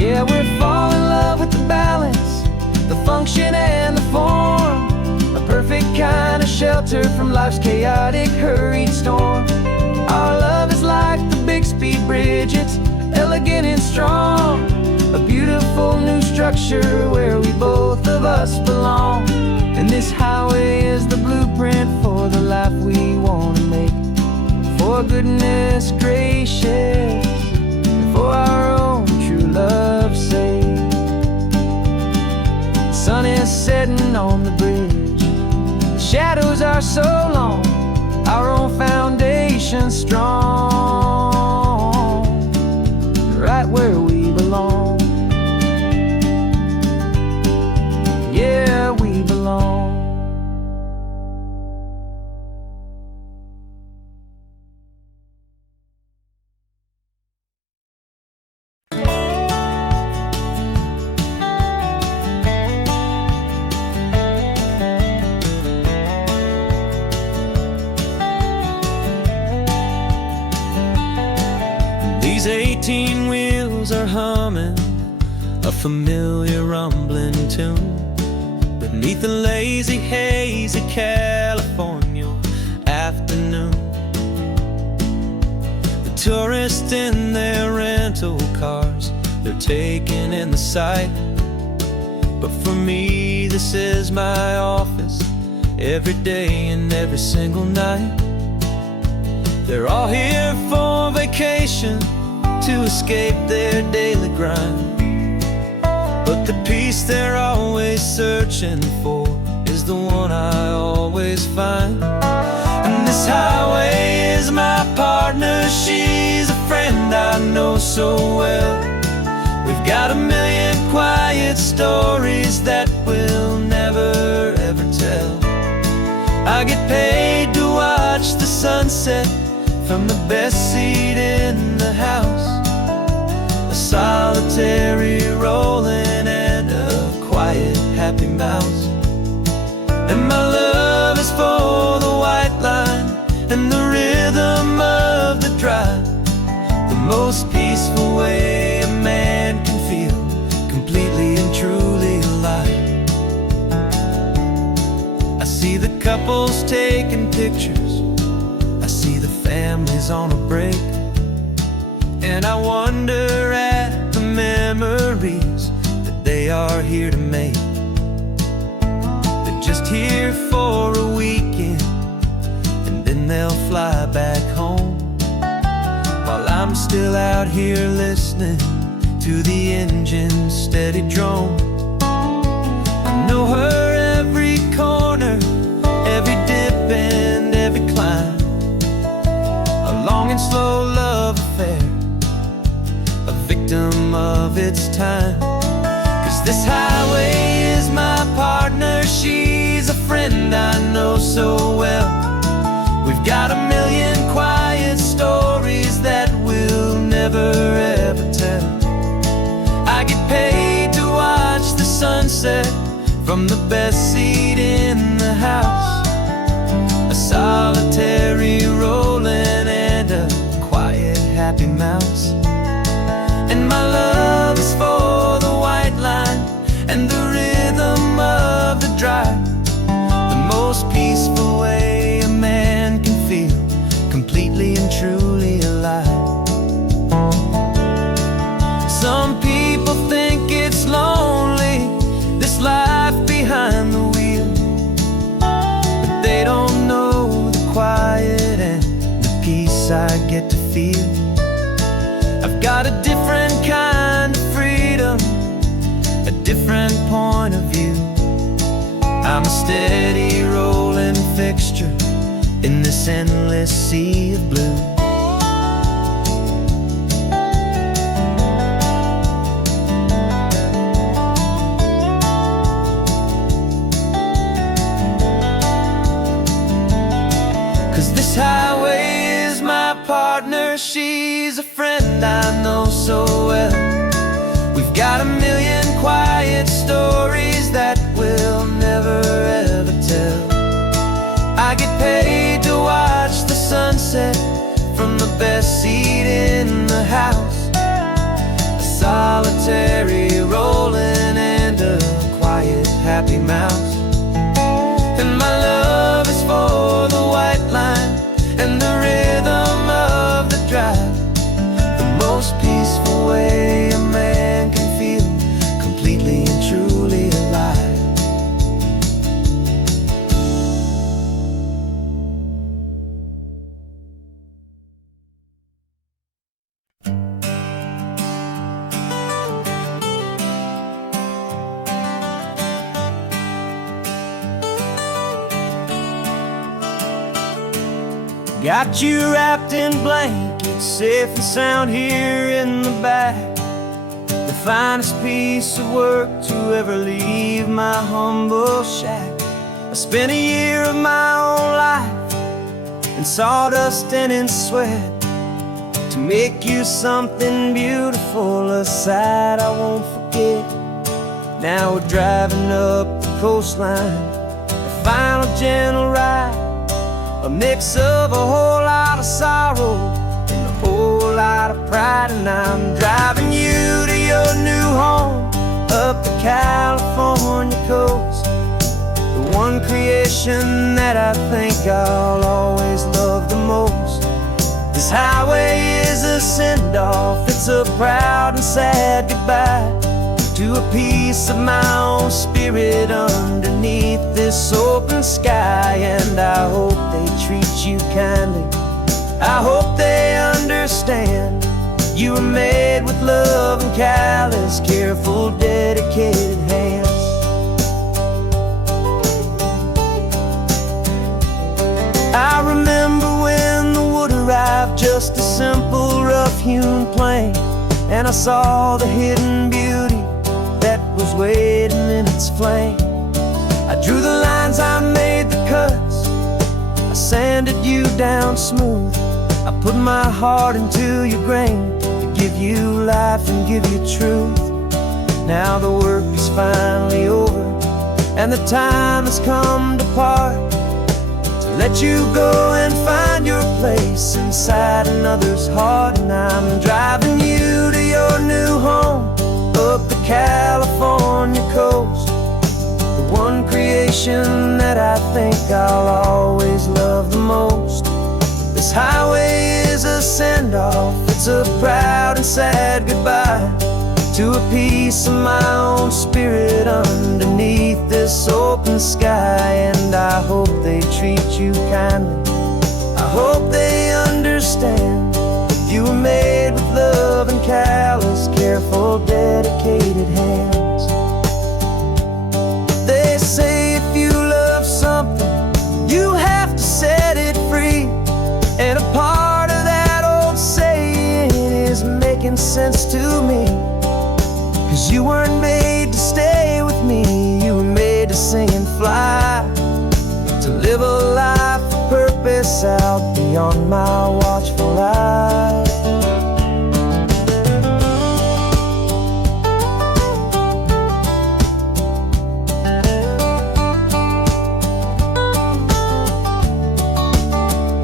Yeah, we're falling in love with the balance, the function and the form, a perfect kind of shelter from life's chaotic, hurried storm. Our love is like the Bixby Bridge, it's elegant and strong, a beautiful new structure where we both of us belong. And this highway is the blueprint for the life we want to make, for goodness gracious and for our own true love's sake. The sun is setting on the bridge, the shadows are so long, our own foundation strong, right where we belong. Yeah, we belong. These 18 wheels are humming a familiar rumbling tune beneath the lazy haze of California afternoon. The tourists in their rental cars, they're taking in the sight. But for me, this is my office, every day and every single night. They're all here for vacation, to escape their daily grind. But the peace they're always searching for is the one I always find. And this highway is my partner, she's a friend I know so well. We've got a million quiet stories that we'll never ever tell. I get paid to watch the sunset from the best seat in the house, a solitary rolling and a quiet happy mouse. And my love is for the white line and the rhythm of the drive, the most peaceful way a man can feel completely and truly alive. I see the couples taking pictures, I see the families on a break, and I wonder at the memories that they are here to make. They're just here for a weekend, and then they'll fly back home, while I'm still out here listening to the engine's steady drone. I know her every corner, friend I know so well. We've got a million quiet stories that we'll never ever tell. I get paid to watch the sunset from the best seat in the house. A solitary rolling and a quiet happy mouse. And my love is for the white line and the rhythm of the drive. The most peaceful way a man can feel completely and truly alive. Some people think it's lonely, this life behind the wheel, but they don't know the quiet and the peace I get to feel. I've got a different kind of freedom, a different point of view. I'm a steady rolling fixture in this endless sea of blue. 'Cause this highway is my partner, she's a friend I know so well. We've got a million quiet stories that we'll never ever tell. I get paid to watch the sunset from the best seat in the house. A solitary rolling and a quiet happy mouse. And my love is for the white line and the rhythm of the drive. The most peaceful way a man can feel completely and truly alive. Got you wrapped in blankets, safe and sound here in the back. The finest piece of work to ever leave my humble shack. I spent a year of my own life in sawdust and in sweat to make you something beautiful, a sight I won't forget. Now we're driving up the coastline, the final gentle ride, a mix of a whole lot of sorrow and a whole lot of pride. And I'm driving you to your new home up the California coast, the one creation that I think I'll always love the most. This highway is a send-off, it's a proud and sad goodbye to a piece of my own spirit underneath this open sky. And I hope they treat you kindly, I hope they understand you were made with love and callous, careful, dedicated hands. I remember when the wood arrived, just a simple rough-hewn plank, and I saw the hidden beauty that was waiting in its flame. I drew the lines, I made the cuts, I sanded you down smooth. I put my heart into your grain to give you life and give you truth. Now the work is finally over and the time has come to part, to let you go and find your place inside another's heart. And I'm driving you to your new home up the California coast, the one creation that I think I'll always love the most. This highway is a send-off, it's a proud and sad goodbye to a piece of my own spirit underneath this open sky. And I hope they treat you kindly, I hope they understand you were made with love and callous, careful, dedicated hands. They say if you love something, you have to set it free. And a part of that old saying is making sense to me. 'Cause you weren't made to stay with me, you were made to sing and fly. my watchful eye.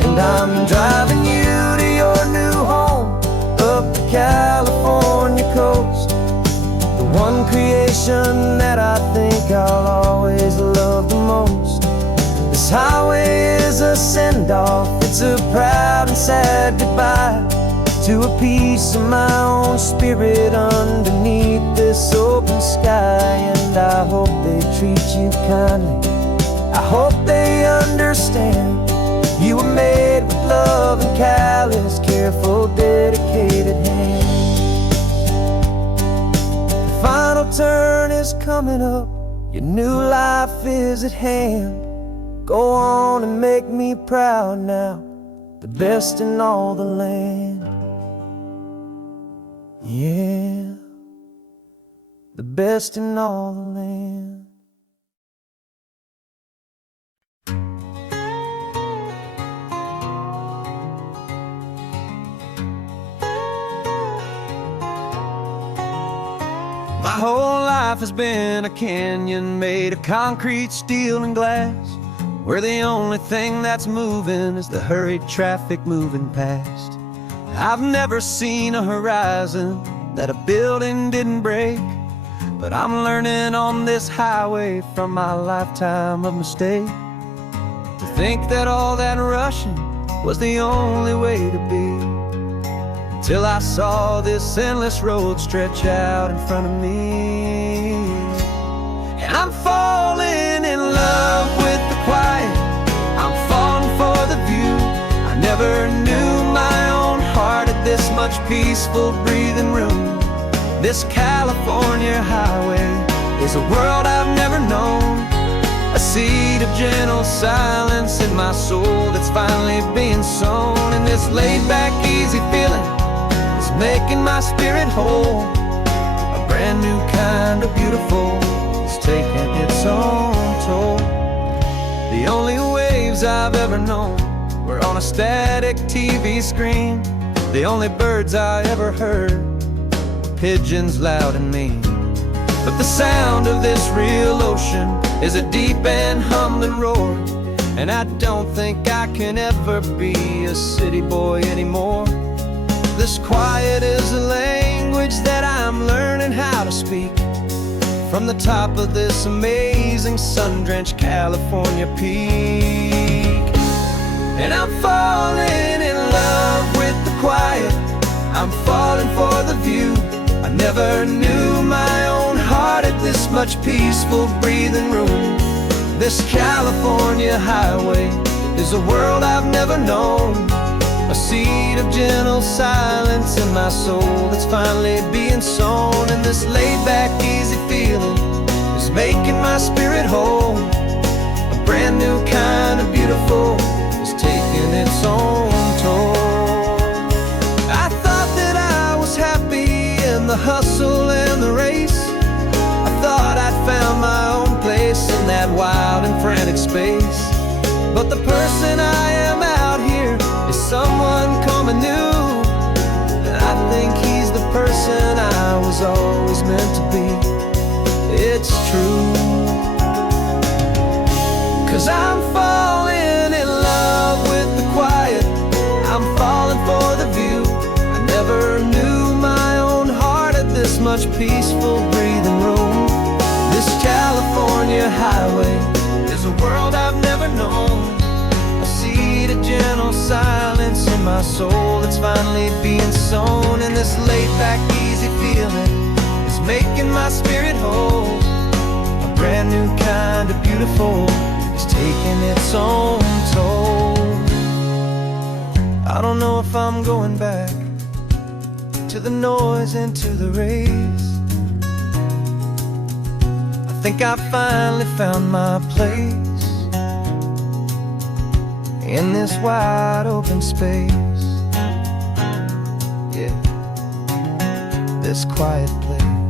And I'm driving you to your new home up the California coast, the one creation that I think I'll always love the most. This highway is a send-off, it's a proud and sad goodbye to a piece of my own spirit underneath this open sky. And I hope they treat you kindly, I hope they understand you were made with love and callous, careful, dedicated hands. The final turn is coming up, your new life is at hand. Go on and make me proud now, the best in all the land. Yeah, the best in all the land. My whole life has been a canyon made of concrete, steel, and glass, where the only thing that's moving is the hurried traffic moving past. I've never seen a horizon that a building didn't break, but I'm learning on this highway from my lifetime of mistake to think that all that rushing was the only way to be. Till I saw this endless road stretch out in front of me. And I'm falling in love with the quiet, I'm falling for the view. I never knew my own heart had this much peaceful breathing room. This California highway is a world I've never known, a seed of gentle silence in my soul that's finally being sown. And this laid-back, easy feeling making my spirit whole, a brand new kind of beautiful is taking its own toll. The only waves I've ever known were on a static TV screen. The only birds I ever heard were pigeons loud and mean. But the sound of this real ocean is a deep and humbling roar, and I don't think I can ever be a city boy anymore. This quiet is a language that I'm learning how to speak from the top of this amazing sun-drenched California peak. And I'm falling in love with the quiet, I'm falling for the view. I never knew my own heart had this much peaceful breathing room. This California highway is a world I've never known, a seed of gentle silence in my soul that's finally being sown. And this laid-back, easy feeling is making my spirit whole, a brand new kind of beautiful is taking its own toll. I thought that I was happy in the hustle and the race, I thought I'd found my own place in that wild and frantic space. But the person I am out here is someone coming new, and I think he's the person I was always meant to be. It's true, 'cause I'm falling in love with the quiet, I'm falling for the view. I never knew my own heart had this much peaceful breathing room. This California highway is a world I've never known, a seed of gentle silence in my soul that's finally being sown. And this laid-back, easy feeling is making my spirit whole, a brand new kind of beautiful is taking its own toll. I don't know if I'm going back to the noise and to the race. I think I finally found my place in this wide open space, yeah, this quiet place.